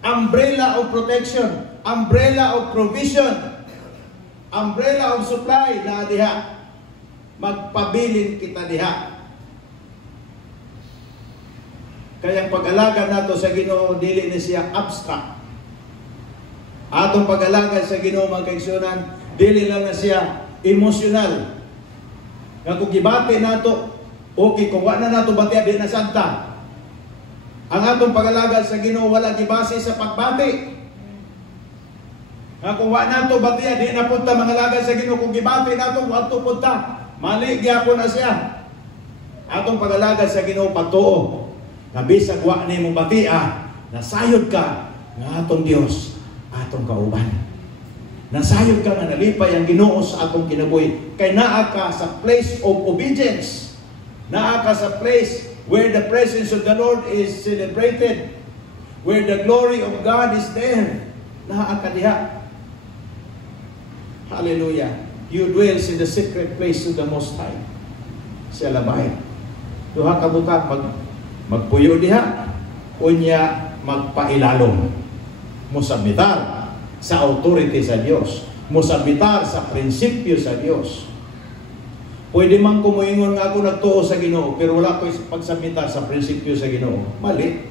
Umbrella of protection, umbrella of provision, umbrella of supply na diha. Magpabilin kita diha. Kaya ang pag-alaga nato sa Ginoo dili ni siya abstract. Atong pag-alaga sa Ginoo mga kaigsunan, dili lang na siya emosyonal. Nga kung gibati nato, okay, kung wala na nato bati, di na santa. Ang atong pag-alaga sa Ginoo wala gibase sa pagbati. Nga kung wala nato bati, di na punta mangalaga sa Ginoo. Kung gibati nato, wala to punta. Mali gyapon na siya. Atong pag-alaga sa Ginoo pagtuo. Nga bisag wa nimo batia, nasayod ka nga atong Dios atong kauban. Nasayod ka nga nalipay ang Ginoo sa atong kinabuhi. Kay naa ka sa place of obedience. Naa ka sa place where the presence of the Lord is celebrated, where the glory of God is there. Naa ka diha. Hallelujah. You dwells in the secret place of the Most High. Siya labay. Duha ka buta magpuyo diha, unya magpailalom. Musabitar sa authority sa Dios. Musabitar sa prinsipyo sa Dios. Pwede man kumuingon nga ako nagtuo sa Ginoo, pero wala ko pagsabitar sa prinsipyo sa Ginoo. Mali.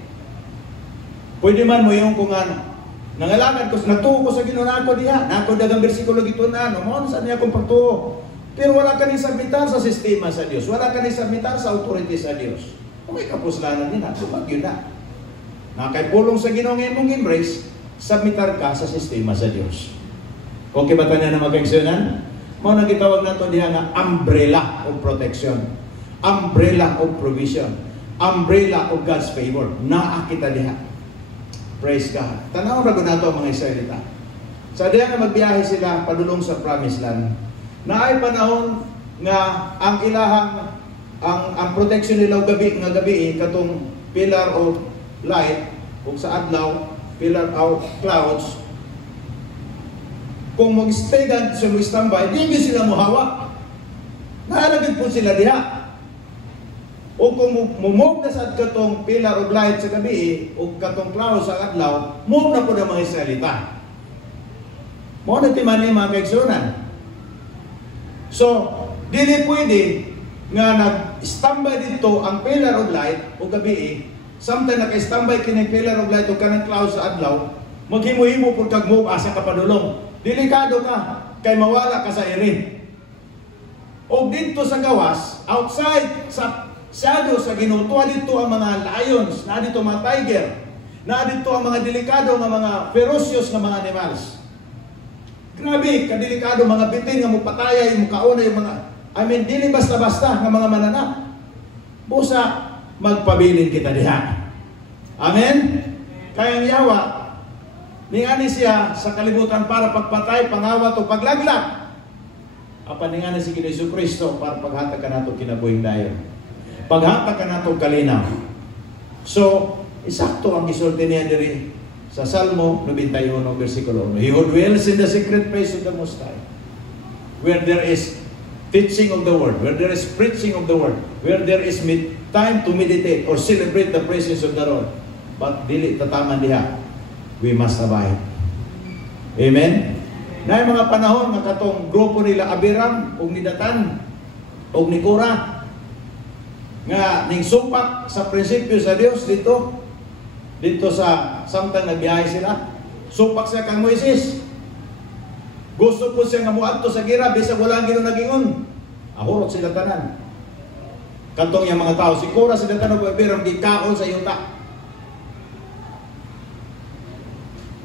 Pwede man mo yung kung nangalangan ko, nagtuo ko sa Ginoo na ako diha. Na ako dagang bersikulo gito na, mo saan niya akong pagtuo. Pero wala ka ni sabitar sa sistema sa Dios. Wala ka ni sabitar sa authority sa Dios. Kung may kapuslanan din, subag yun na. Kay pulong sa Ginoo ngayon mong embrace, sabitar ka sa sistema sa Dios. Okay ba tayo na magkaigsunan? Mao na gitawag nato diha nga umbrella of protection, umbrella of provision, umbrella of God's favor. Naa kita diha. Praise God. Tanaw ra gud nato mga Israelita. Sa diha nga magbiyahe sila padulong sa promised land. Naay panahon nga ang ilahang ang protection nila gabi katong pillar of light ug sa adlaw pillar of clouds. Kung mag-stay sa mag-standby, hindi sila muhawa. Naalagid po sila diha. O kung mumove na sa katong pillar of light sa gabi, o katong cloud sa adlaw, move na po na mga Israelita. Mo na timan mga kaigsunan. So, dili pwede nga nag-standby dito ang pillar of light o gabi, samtang naka-standby kini pillar of light o kanang cloud sa adlaw, maghimo-himo po kag move asa ka padulong. Delikado ka, kay mawala ka sa iri. O dito sa gawas, outside sa shadow sa Ginoo, dito ang mga lions, na dito mga tiger, na dito ang mga delikado nga mga ferocious nga mga animals. Grabe, kadelikado mga bitin nga mo pataya, mo kauna yung mga, dili basta-basta nga mga mananap. Busa, magpabilin kita diha. Amen? Kaya ang yawa, ningani siya sa kalibutan para pagpatay, pangawat o paglaglag. Apa ningani si Jesu Kristo para paghatag ka nato kinabuhing dayon. Paghatag ka nato kalinaw. So, isakto ang gisulti niya diri sa Salmo 91 versikulo 1. He who dwells in the secret place of the Most High, where there is teaching of the word, where there is preaching of the word, where there is time to meditate or celebrate the presence of the Lord. But dili tataman diha. We must abide. Amen? Na mga panahon nga katong grupo nila Abiram ug ni Datan ug ni Korah nga ning sumpak sa prinsipyo sa Dios dito dito sa samtang nagbiyahe sila. Supak siya kang Moises. Gusto po siya nga muadto sa gira, bisag wala ang nagingon. Ahurot sila tanan. Kantong yung mga tao, si Kora sila tanan, pero di kaon sa yuta.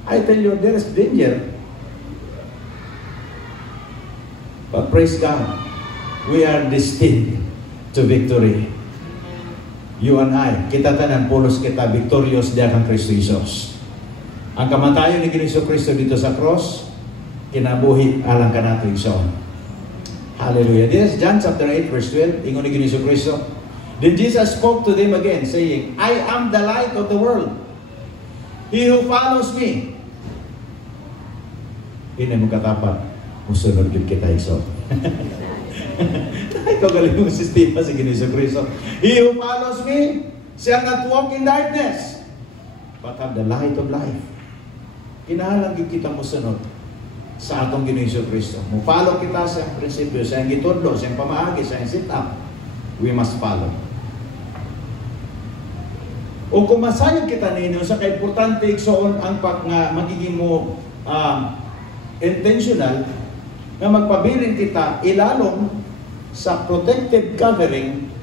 I tell you, there is danger. But praise God, we are destined to victory. You and I, kita tanan, pulos kita, victorious diyan ang Kristo Jesus. Ang kamatayon ni Kristo dito sa cross, kinabuhi alang ka natin igsoon. Hallelujah. This is John chapter 8 verse 12. Ingon ni Kristo. Then Jesus spoke to them again, saying, I am the light of the world. He who follows me. Hindi mo katapat, musunod yun kita igsoon. Ito galing mong sistema si Kristo. He who follows me shall not walk in darkness, but have the light of life. Kinahanglan kita musunod sa atong Ginoong Kristo. Mo-follow kita sa prinsipyo, sa gitudlo, sa pamaagi, sa sit-up. We must follow. O kung masayang kita ninyo, sa kaimportante iksoon ang nga magiging mo intentional na magpabilin kita ilalong sa protective covering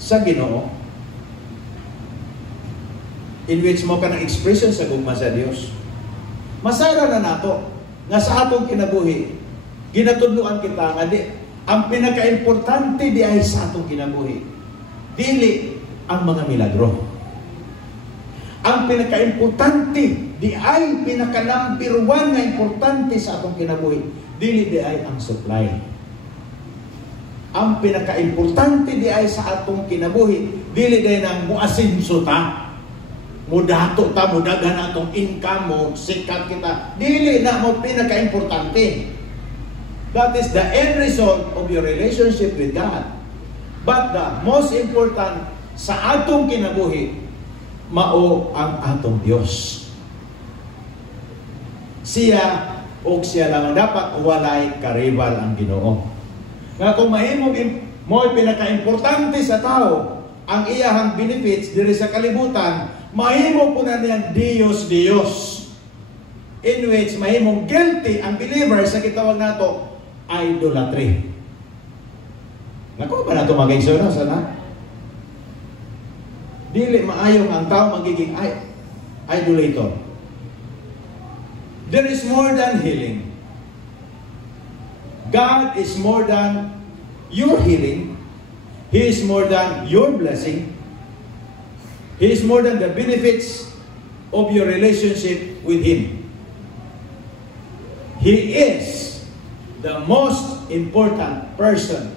sa Ginoo, in which mo ka ng expression sa gugma sa Dios. Masara na nato nga sa atong kinabuhi, ginatudluan kita nga ang pinaka-importante di ay sa atong kinabuhi, dili ang mga milagro. Ang pinaka-importante di ay pinaka-number 1 nga importante sa atong kinabuhi, dili di ay ang supply. Ang pinaka-importante di ay sa atong kinabuhi, dili di nang muasinso ta, mudato ta, mudagan atong income mo, sikat kita, dili na mo pinaka-importante. That is the end result of your relationship with God. But the most important sa atong kinabuhi, mao ang atong Dios. Siya o siya lang dapat, walay karibal ang Ginoo. Nga kung mahimong mo pinaka-importante sa tao ang iyahang benefits diri sa kalibutan, mahimo po na niyang Diyos, in which mahimong guilty ang believer sa kitawag nato idolatry. Nakuha ba nato mag-igsoon sana? Dili maayong ang tao magiging idolator. There is more than healing. God is more than your healing. He is more than your blessing. He is more than the benefits of your relationship with Him. He is the most important person,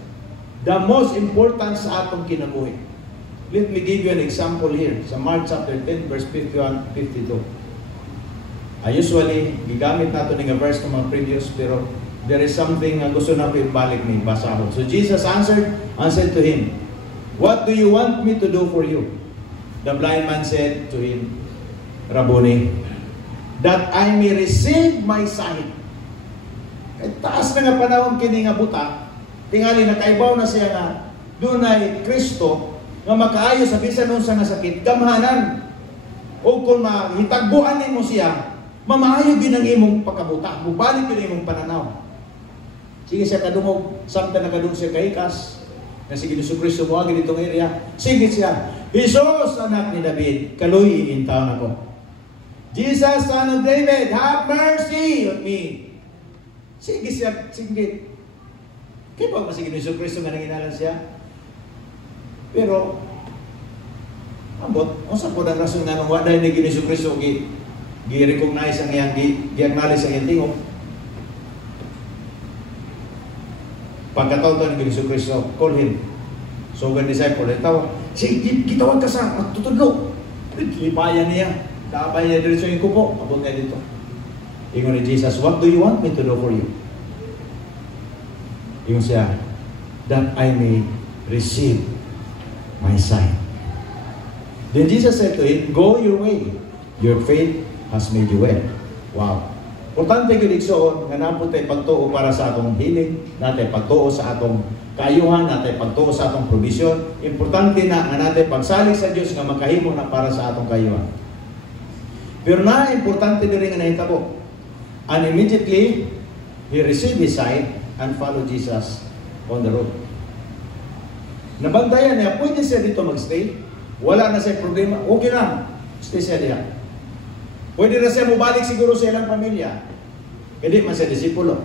the most important sa atong kinabuhi. Let me give you an example here sa Mark chapter 10 verse 51-52. I usually gigamit nato ning verse ng mga previous, pero there is something na gusto na ko ibalik ni basahon. So Jesus answered to him, "What do you want me to do for you?" The blind man said to him, "Rabboni, that I may receive my sight." Kay taas na nga panahon kini nga buta, tingali nakaibaw na siya nga dunay Kristo nga makaayo sa bisan unsa nga sakit, gamhanan. O kung mahitagbuan nimo siya, mamaayo gid ang imong pagkabuta, mubalik gid imong pananaw. Sige siya kadungog, samtang nakadung siya kahikas, na si Kristo mo agad itong area, sige siya, Jesus, anak ni David, kaluy in taon ako. Jesus, son of David, have mercy on me. Sige siya, sige. Kaya pa si Kristo nga nanginalan siya? Pero, ambot, unsa po ang rason nga nung waday ni Kristo gi-recognize ang iyang, gi-acknowledge ang iyang tingog. Pagkataon ni Kristo, call him. So when disciple, tawag, sige, gitawag ka sa magtutudlo. Lipayan niya. Kaabay niya dito yung kupo. Abot niya dito. Ingon ni Jesus, what do you want me to do for you? Ingon siya, that I may receive my sight. Then Jesus said to him, go your way. Your faith has made you well. Wow. Importante gyud igsoon nga napon tay pagtuo para sa atong healing, natay pagtuo sa atong kaayuhan, natay pagtuo sa atong provision. Importante na nga natay pagsalig sa Dios nga makahimo na para sa atong kaayuhan. Pero na importante diri nga nahitabo. And immediately he received his sight and followed Jesus on the road. Nabantayan niya, pwede siya dito magstay. Wala na siya problema. Okay lang. Stay siya diya. Pwede na siya mubalik siguro sa ilang pamilya. Hindi man siya disipulo.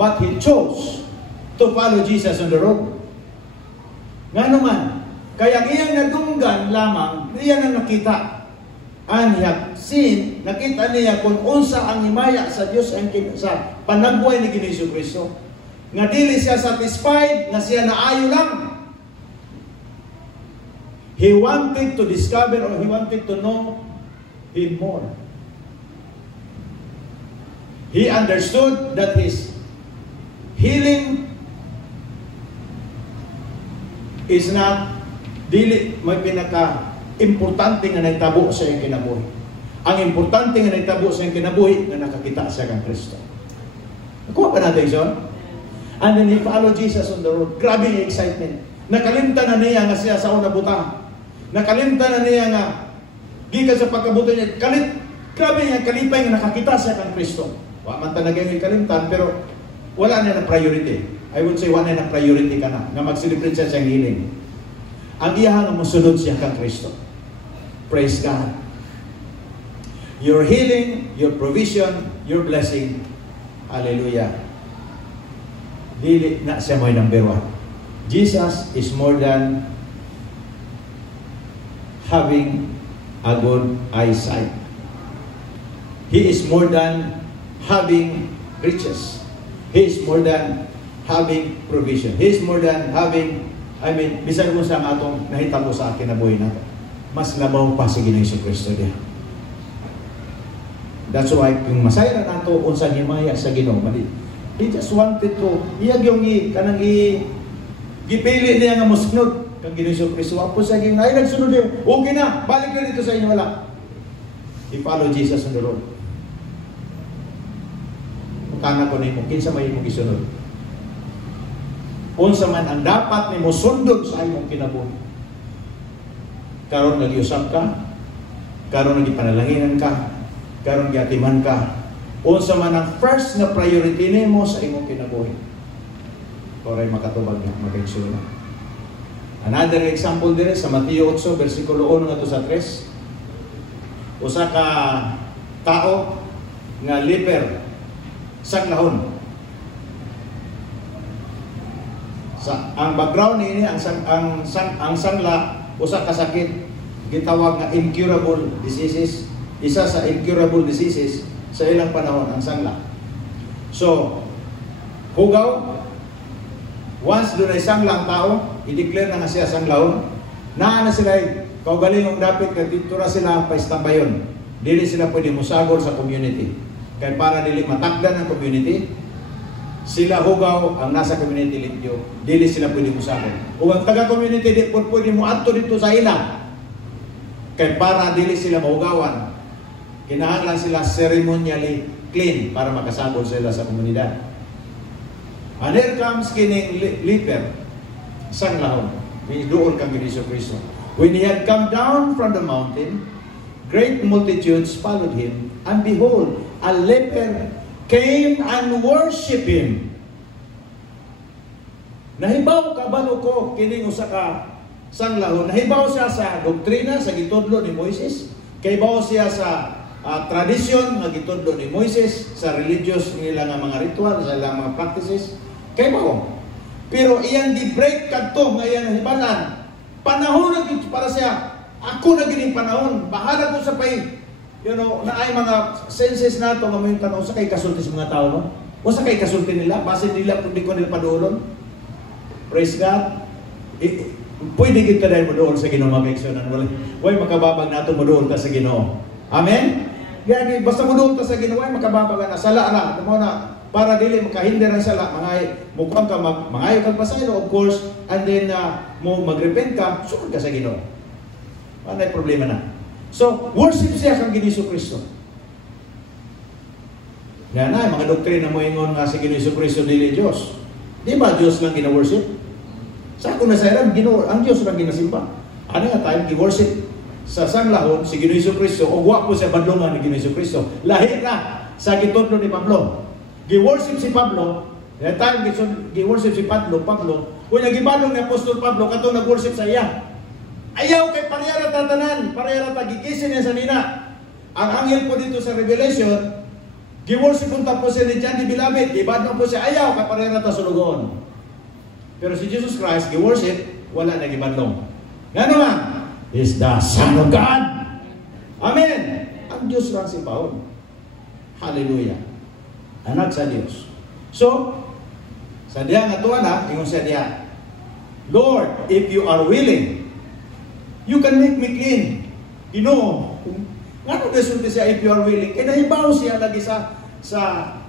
But he chose to follow Jesus on the road. Nga naman, kaya iyang nadunggan lamang, iyan ang nakita. And he have seen, nakita niya kung unsa ang himaya sa Diyos ang sa panagbuhay ni Ginoong Kristo. Nga dili siya satisfied, nga siya naayo lang. He wanted to discover or he wanted to know Him more. He understood that his healing is not dili may pinaka-importante nga nagtabo sa iyang kinabuhi. Ang importante nga nagtabo sa iyang kinabuhi na nakakita siya kang Kristo. Nakuha pa natin siya? And then he followed Jesus on the road. Grabe yung excitement. Nakalimtan na niya nga siya sa una butang. Nakalimtan na niya nga gikan sa pagkabuto niya, grabe nga kalipay nga nakakita siya kang Kristo. Wa man talaga yung kalimtan, pero wala na priority. I would say, wala na priority ka na mag-celebrate siya siyang healing. Ang iyahan na musunod siya kang Kristo. Praise God. Your healing, your provision, your blessing. Hallelujah. Dili na siya mo'y number one. Jesus is more than having a good eyesight. He is more than having riches. He is more than having provision. He is more than having, bisan mo sa atong nahitabo sa akin na buhay nato. Mas labaw pa si Ginoong Kristo diya. That's why, kung masaya na nato, unsang himaya sa Ginoo, he just wanted to, gipili niya nga musnod kang Ginoong Kristo. Apo sa Ginoo, ay nagsunod niya, okay na, balik na dito sa inyo, wala. He followed Jesus on the road. Kana ko na mo, kinsa may imong gisunod. Unsa man ang dapat nimo sundod sa imong kinabuhi. Karon nagiusap ka, karon nagipanalangin ka, karon giatiman ka. Unsa man ang first na priority nimo sa imong kinabuhi. Oray makatubag na magigsulod. Another example dire sa Mateo 8 versikulo 1 ngadto sa 3. Usa ka tao nga leper saklahon. Ang background niini ang sangla usa ka sakit gitawag nga incurable diseases. Isa sa incurable diseases sa ilang panahon ang sangla. So, hugaw once doon ay sangla ang tao, i-declare na siya sanglahon, naa na sila kaugalingong dapat dito na sila paistambayon. Dili sila pwede musagol sa community. Kaya para dili matakdan ang community, sila hugaw ang nasa community limpyo. Dili sila pwede musagol. O ang taga-community di pwede mo adto dito sa ila. Kaya para dili sila mahugawan, kinahanglan sila ceremonially clean para makasagol sila sa komunidad. And here comes kining leper, sanglahon. Doon kang Ginoong Kristo. When he had come down from the mountain, great multitudes followed him, and behold, a leper came and worshiped him. Nahibaw kabalo ko kining usa ka sanglahon. Nahibaw siya sa doktrina sa gitudlo ni Moises. Kaybaw siya sa tradisyon nga gitudlo ni Moises, sa religious nila nga mga ritual, sa ilang mga practices. Kaybaw. Pero iyang gi-break kadto nga iyang nahibalan. Panahon na para siya. Ako na gining panahon. Bahala ko sa pay. Na ay mga senses nato nga may tanong sa kay kasulti sa mga tao, no? O sa kay kasulti nila, base nila kung di ko nila paduolon. Praise God. Pwede kita dahil mo doon sa Ginoo mag-aksyonan. Way makababag nato mo doon ka sa Ginoo. Amen? Gaya, basta mo doon ka sa Ginoo, ay makababag na. Sala na. Na para dili makahinder ang sala. Mukhang ka, mangayo kang pasaylo, of course. And then, mo mag-repent ka, sunod ka sa Ginoo. Ano yung problema na? So, worship siya kang Ginoong Kristo. Nga na, mga doktrina mo ingon nga si Ginoong Kristo dili Diyos. Di ba Diyos lang gina-worship? Sa ako nasairan, ang Diyos lang ginasimba. Ano nga tayo, gi-worship sa sanglahon si Ginoong Kristo o guwapo sa badlongan ni Ginoong Kristo. Lahi na sa gitudlo ni Pablo. Gi-worship si Pablo, na tayo gi-worship si Pablo, kung nagibadong ni Apostol Pablo, kato nag-worship sa iya. Ayaw kay parehara tatanan, parehara tagikisin niya sa nina. Ang anghel po dito sa Revelation, gi-worship kung tapos siya ni John the Beloved, ibadong po siya, ayaw kay parehara ta sulugon. Pero si Jesus Christ, gi-worship, wala na gibadong. Nga naman, is the Son of God. Amen. Ang Diyos lang si Paul. Hallelujah. Anak sa Diyos. So, sa diya nga tuwa na, ingon sa diya, Lord, if you are willing, you can make me clean. Ginoo, nga nung desulti siya, if you are willing, kaya nahibaw siya lagi sa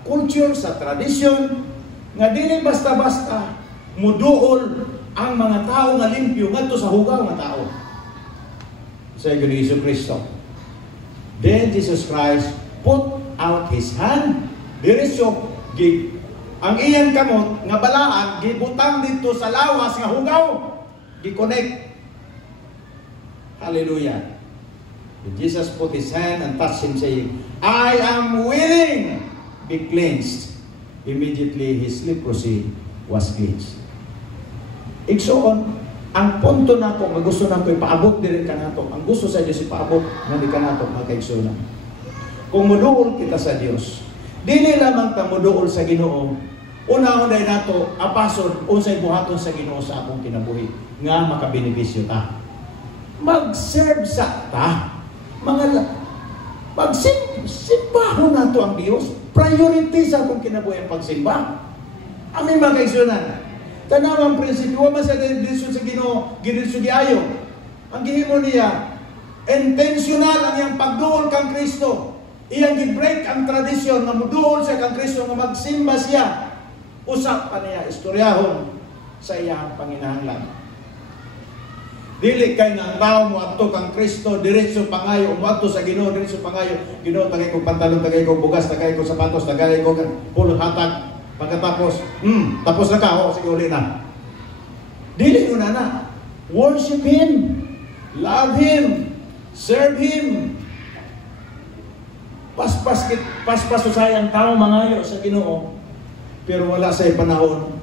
culture, sa tradisyon, nga dili basta-basta muduol ang mga tao nga limpyo ngadto sa hugaw nga tao. Sa Ginoong Kristo. Then Jesus Christ put out His hand, diretso, ang iyan kamot nga balaan gibutang dito sa lawas nga hugaw, gi-connect. Hallelujah. And Jesus put His hand and touched him, saying, I am willing, be cleansed. Immediately his leprosy was cleansed. Igsoon, ang punto nato nga gusto nato ipaabot diri kanato. Ang gusto sa Dios ipaabot nga di kanato nga kaigsunan. Kung muduol kita sa Dios, dili lamang ta muduol sa Ginoo, una-unay nato apason unsay buhaton sa Ginoo sa akong kinabuhi nga makabenepisyo ta. Mag-serve sa ta. Pagsimbahon nato ang Dios. Priority sa akong kinabuhi ang pagsimba. Amin mga kaigsunan. Tanawang prinsipyo, wa man sa diretso sa Ginoo, diretso giayo. Ang gihimo niya, intentional ang iyang pagduol kang Kristo. Iyang gi-break ang tradisyon nga muduol sa kang Kristo nga magsimba siya. Usap pa niya istoryahon sa iyang panginahanglan. Dili kay nga ang tao mo adto kang Kristo diretso pangayo, mo adto sa Ginoo diretso pangayo. Ginoo, tagay ko pantalon, tagay ko bugas, tagay ko sapatos, tagay ko pulot hatag. Pagkatapos, tapos na ka, sige uli na. Dili yun na. Worship Him. Love Him. Serve Him. Paspas usay ang tao mangayo sa Ginoo. Pero wala sa panahon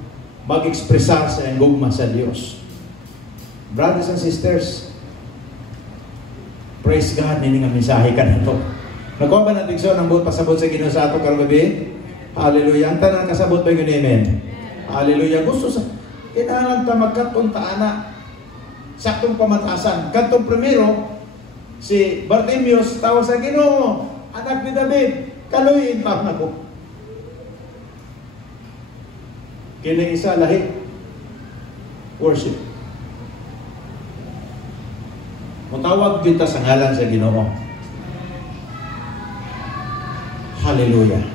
mag-ekspresar sa iyang gugma sa Diyos. Brothers and sisters, praise God, nini nga mensahe ka na ito. Nakuha ba natin so, nang buot pasabot sa Ginoo sa ato karong gabi? Hallelujah. Ang tanan kasabot ba yun? Amen. Hallelujah. Gusto sa kailangan pa magkatong taana. Saktong pamatasan. Katong primero, si Bartimeus tawag sa Ginoo, anak ni David, kaluyin pa ako. Kining isa lahi. Worship. Mutawag kita sa ngalan sa Ginoo. Hallelujah.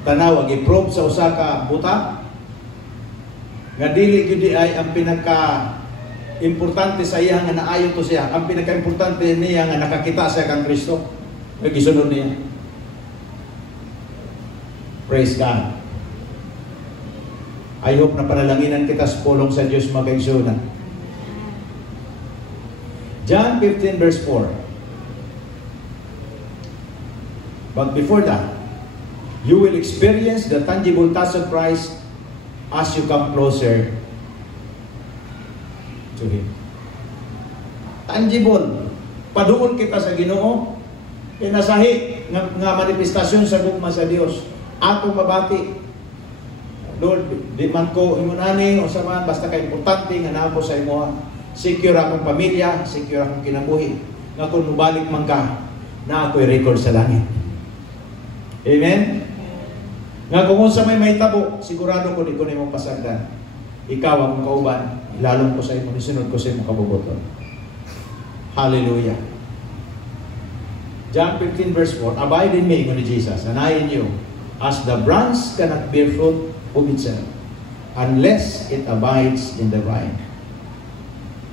Tanawag, i-probe sa usa ka buta nga dili gyud ay ang pinaka-importante sa iya nga naayo to siya. Ang pinaka-importante niya nga nakakita siya kang Kristo. Nagisunod niya. Praise God. I hope na panalanginan kita sa pulong sa Diyos magkaigsunan. John 15 verse 4. But before that, you will experience the tangible touch of Christ as you come closer to Him. Tangible. Paduol kita sa Ginoo. Pinasahi nga manifestasyon sa gugma sa Dios. Atong mabati. Lord, di man ko imunani o saman, basta ka importante nga napo sa imo. Secure akong pamilya, secure akong kinabuhi. Nga kung mubalik man ka, na ako'y record sa langit. Amen? Nga kung sa may mahitabo, sigurado ko di ko na imong pasagdan. Ikaw ang kauban, ilalong ko sa imo, isunod ko sa imo kabubuton. Hallelujah. John 15 verse 4, abide in me, ni Jesus, and I in you, as the branch cannot bear fruit of itself, unless it abides in the vine.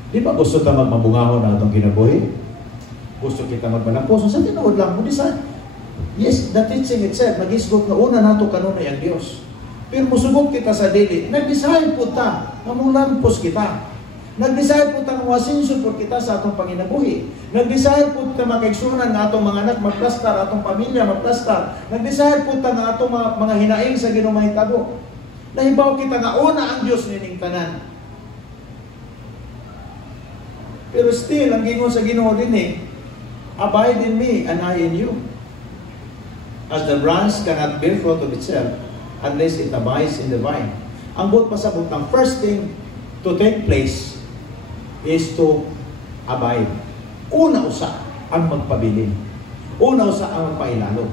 Di ba gusto ta magmabungahon na itong kinabuhi? Gusto kita magbalangkos. Sa tinuod lang mo, di sa Yes, the teaching itself, nag-isgot na una nato kanunay ang Dios. Pero musubok kita sa dili, nag-decide po ta, namulampos kita. Nag-decide po ta ng wasinso po kita sa atong panginabuhi. Nag-decide po ta makaigsunan ng atong mga anak magplastar, atong pamilya magplastar. Nag-decide po ta ng atong mga hinaing sa Ginoo mahitabo. Nahibaw kita nga una ang Dios nining tanan. Pero still, ang gingon sa Ginoo din abide in me and I in you. As the branch cannot bear fruit of itself unless it abides in the vine. Ang buot pasabot, ang first thing to take place is to abide. Una usa ang magpabilin. Una usa ang magpailalo.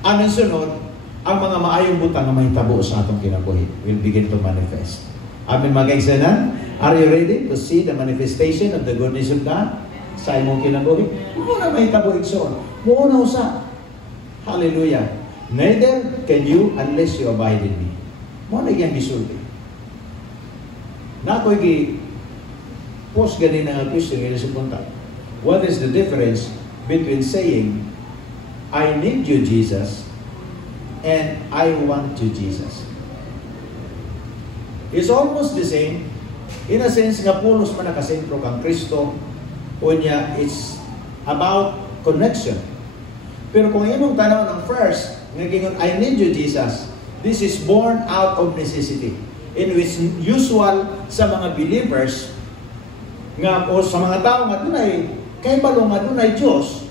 Ang sunod, ang mga maayong butang na mahitabo sa atong kinabuhi will begin to manifest. Amin mga kaisanan, are you ready to see the manifestation of the goodness of God sa imong kinabuhi? Muna mahitabo igsoon. Muna usa. Hallelujah. Neither can you unless you abide in me. Muna yung gisulti. Na ako'y post ganin na question ngayon sa punta. What is the difference between saying, I need you, Jesus, and I want you, Jesus? It's almost the same. In a sense, nga pulos man nakasentro kang Kristo, o niya, it's about connection. Pero kung imong tanaw ng first, naging I need you, Jesus, this is born out of necessity. In which usual sa mga believers, nga o sa mga tao nga dunay, kay balo nga dunay Diyos,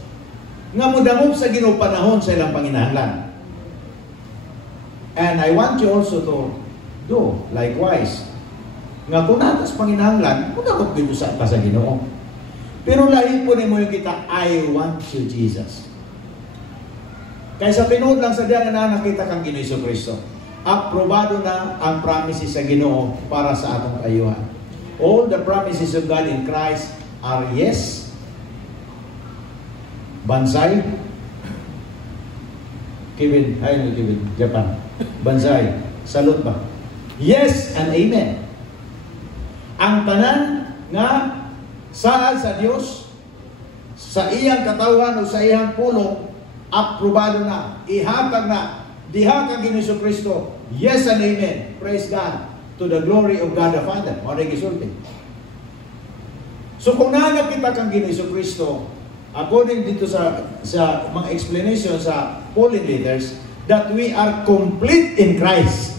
nga mudangog sa Ginoo panahon sa ilang panginahanglan. And I want you also to do likewise. Nga kung natas panginahanglan, mudangog dito sa Ginoo. Pero lahi po ni mo yung kita, I want you, Jesus. Kaysa tinuod lang sa diyan na nakita kang Ginoo Kristo. Aprobado na ang promises sa Ginoo para sa atong kayuhan. All the promises of God in Christ are yes. Banzai. Kevin, Japan. Banzai. Salute ba? Yes and amen. Ang tanan nga saad sa Dios sa iyang katawan o sa iyang pulong, aprobado na, ihatag na, diha kang Ginoo Kristo. Yes and amen. Praise God. To the glory of God the Father. Maray gisulti. So kung nanggap kita kang Ginoo Kristo, according dito sa mga explanation sa Pauline letters, that we are complete in Christ.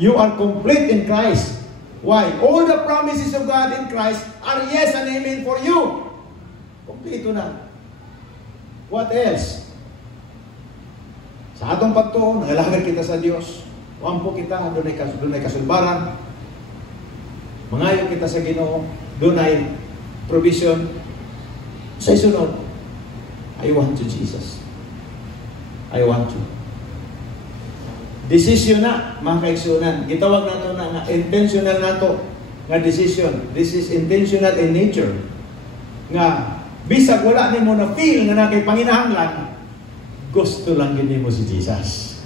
You are complete in Christ. Why? All the promises of God in Christ are yes and amen for you. Kompleto na. What else? Sa atong pagtuon, nangalagad kita sa Dios. Wampo kita, doon ay kasulbaran. Mangayo kita sa Ginoo, doon ay provision. Sa isunod, I want you, Jesus. I want you. Decision na, mga kaigsunan. Gitawag nato na intentional nato nga decision. This is intentional in nature. Nga, bisag wala ni mo na feel nga nakay panginahanglan, gusto lang gini mo si Jesus.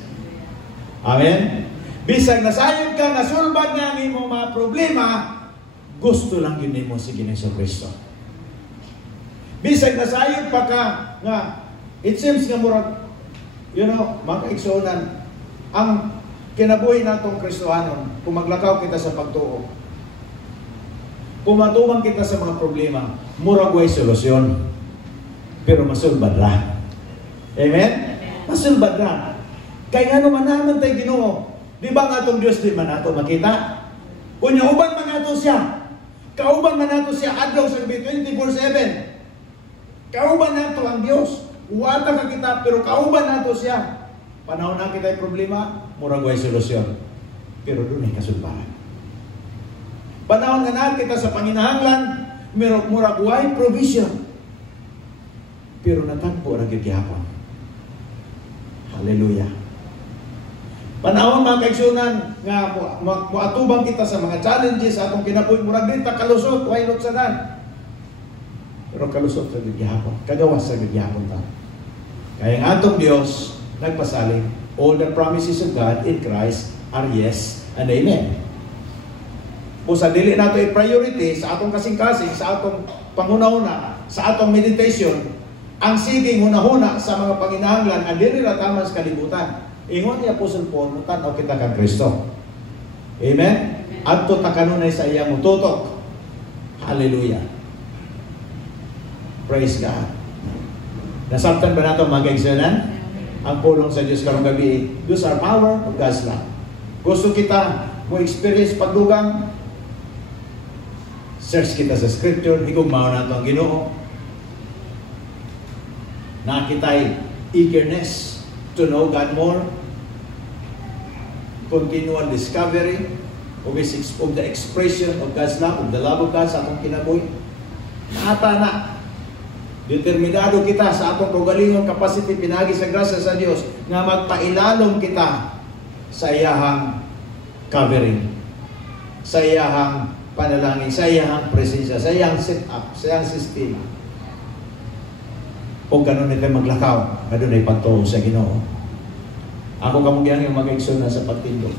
Amen? Bisag nasayod ka, nasulbad nga ni mo mga problema, gusto lang gini mo si Ginoo Kristo. Bisag nasayod pa ka, nga, it seems nga murag, mga kaigsunan, ang kinabuhi natong Kristohanon, kung maglakaw kita sa pagtuo, kung matuwang kita sa mga problema, murag way solusyon, pero masulbad ra. Amen? Masulbad ra. Kaya nga naman naman tayo Ginoo, di ba nga itong Diyos di man nato makita? Kung uban man nato siya, kauban man nato siya, adlaw sa 24/7. Kauban nato ang Diyos. Uwata ka kita, pero kauban nato siya. Panahon na kita yung problema, murag way solusyon. Pero doon ay kasulbaran. Panahon na kita sa panginahanglan, murag way provision. Pero natagpo na gihapon. Hallelujah. Panahon mga kaigsunan, nga muatubang kita sa mga challenges sa atong kinabuhi, murag din ta kalusot, way lutsanan. Pero kalusot sa gihapon, kagawas sa gihapon ta. Kaya ang atong Dios nagpasaling, all the promises of God in Christ are yes and amen. Kung sa dili nato i-priority sa atong kasing-kasing, sa atong panguna-una, sa atong meditation, ang siging hunahuna sa mga panginahanglan ang dili ra tama sa kalibutan. Ingon ni Apostol Paul, tan-aw kita kang Kristo. Amen? Adto ta kanunay sa iyang mututok. Hallelujah. Praise God. Nasabtan ba nato mga kaigsunan? Ang pulong sa Diyos karong gabi, those are power of God's love. Gusto kita mo experience pagdugang, search kita sa scripture, higugmaon nato ang Ginoo. Nakitay eagerness to know God more, continual discovery of the expression of God's love, of the love of God sa atong kinabuhi. Naata na, determinado kita sa atong kaugalingong capacity pinagi sa grasya sa Dios nga magpailalom kita sa iyahang covering, sa iyahang panalangin, sa iyahang presensya, sa iyahang set-up, sa iyahang sistema. O ganun nito maglakaw, na doon ay pagtuo sa Ginoo. Ako kamugyan yung mag-iksuna sa pagtindog.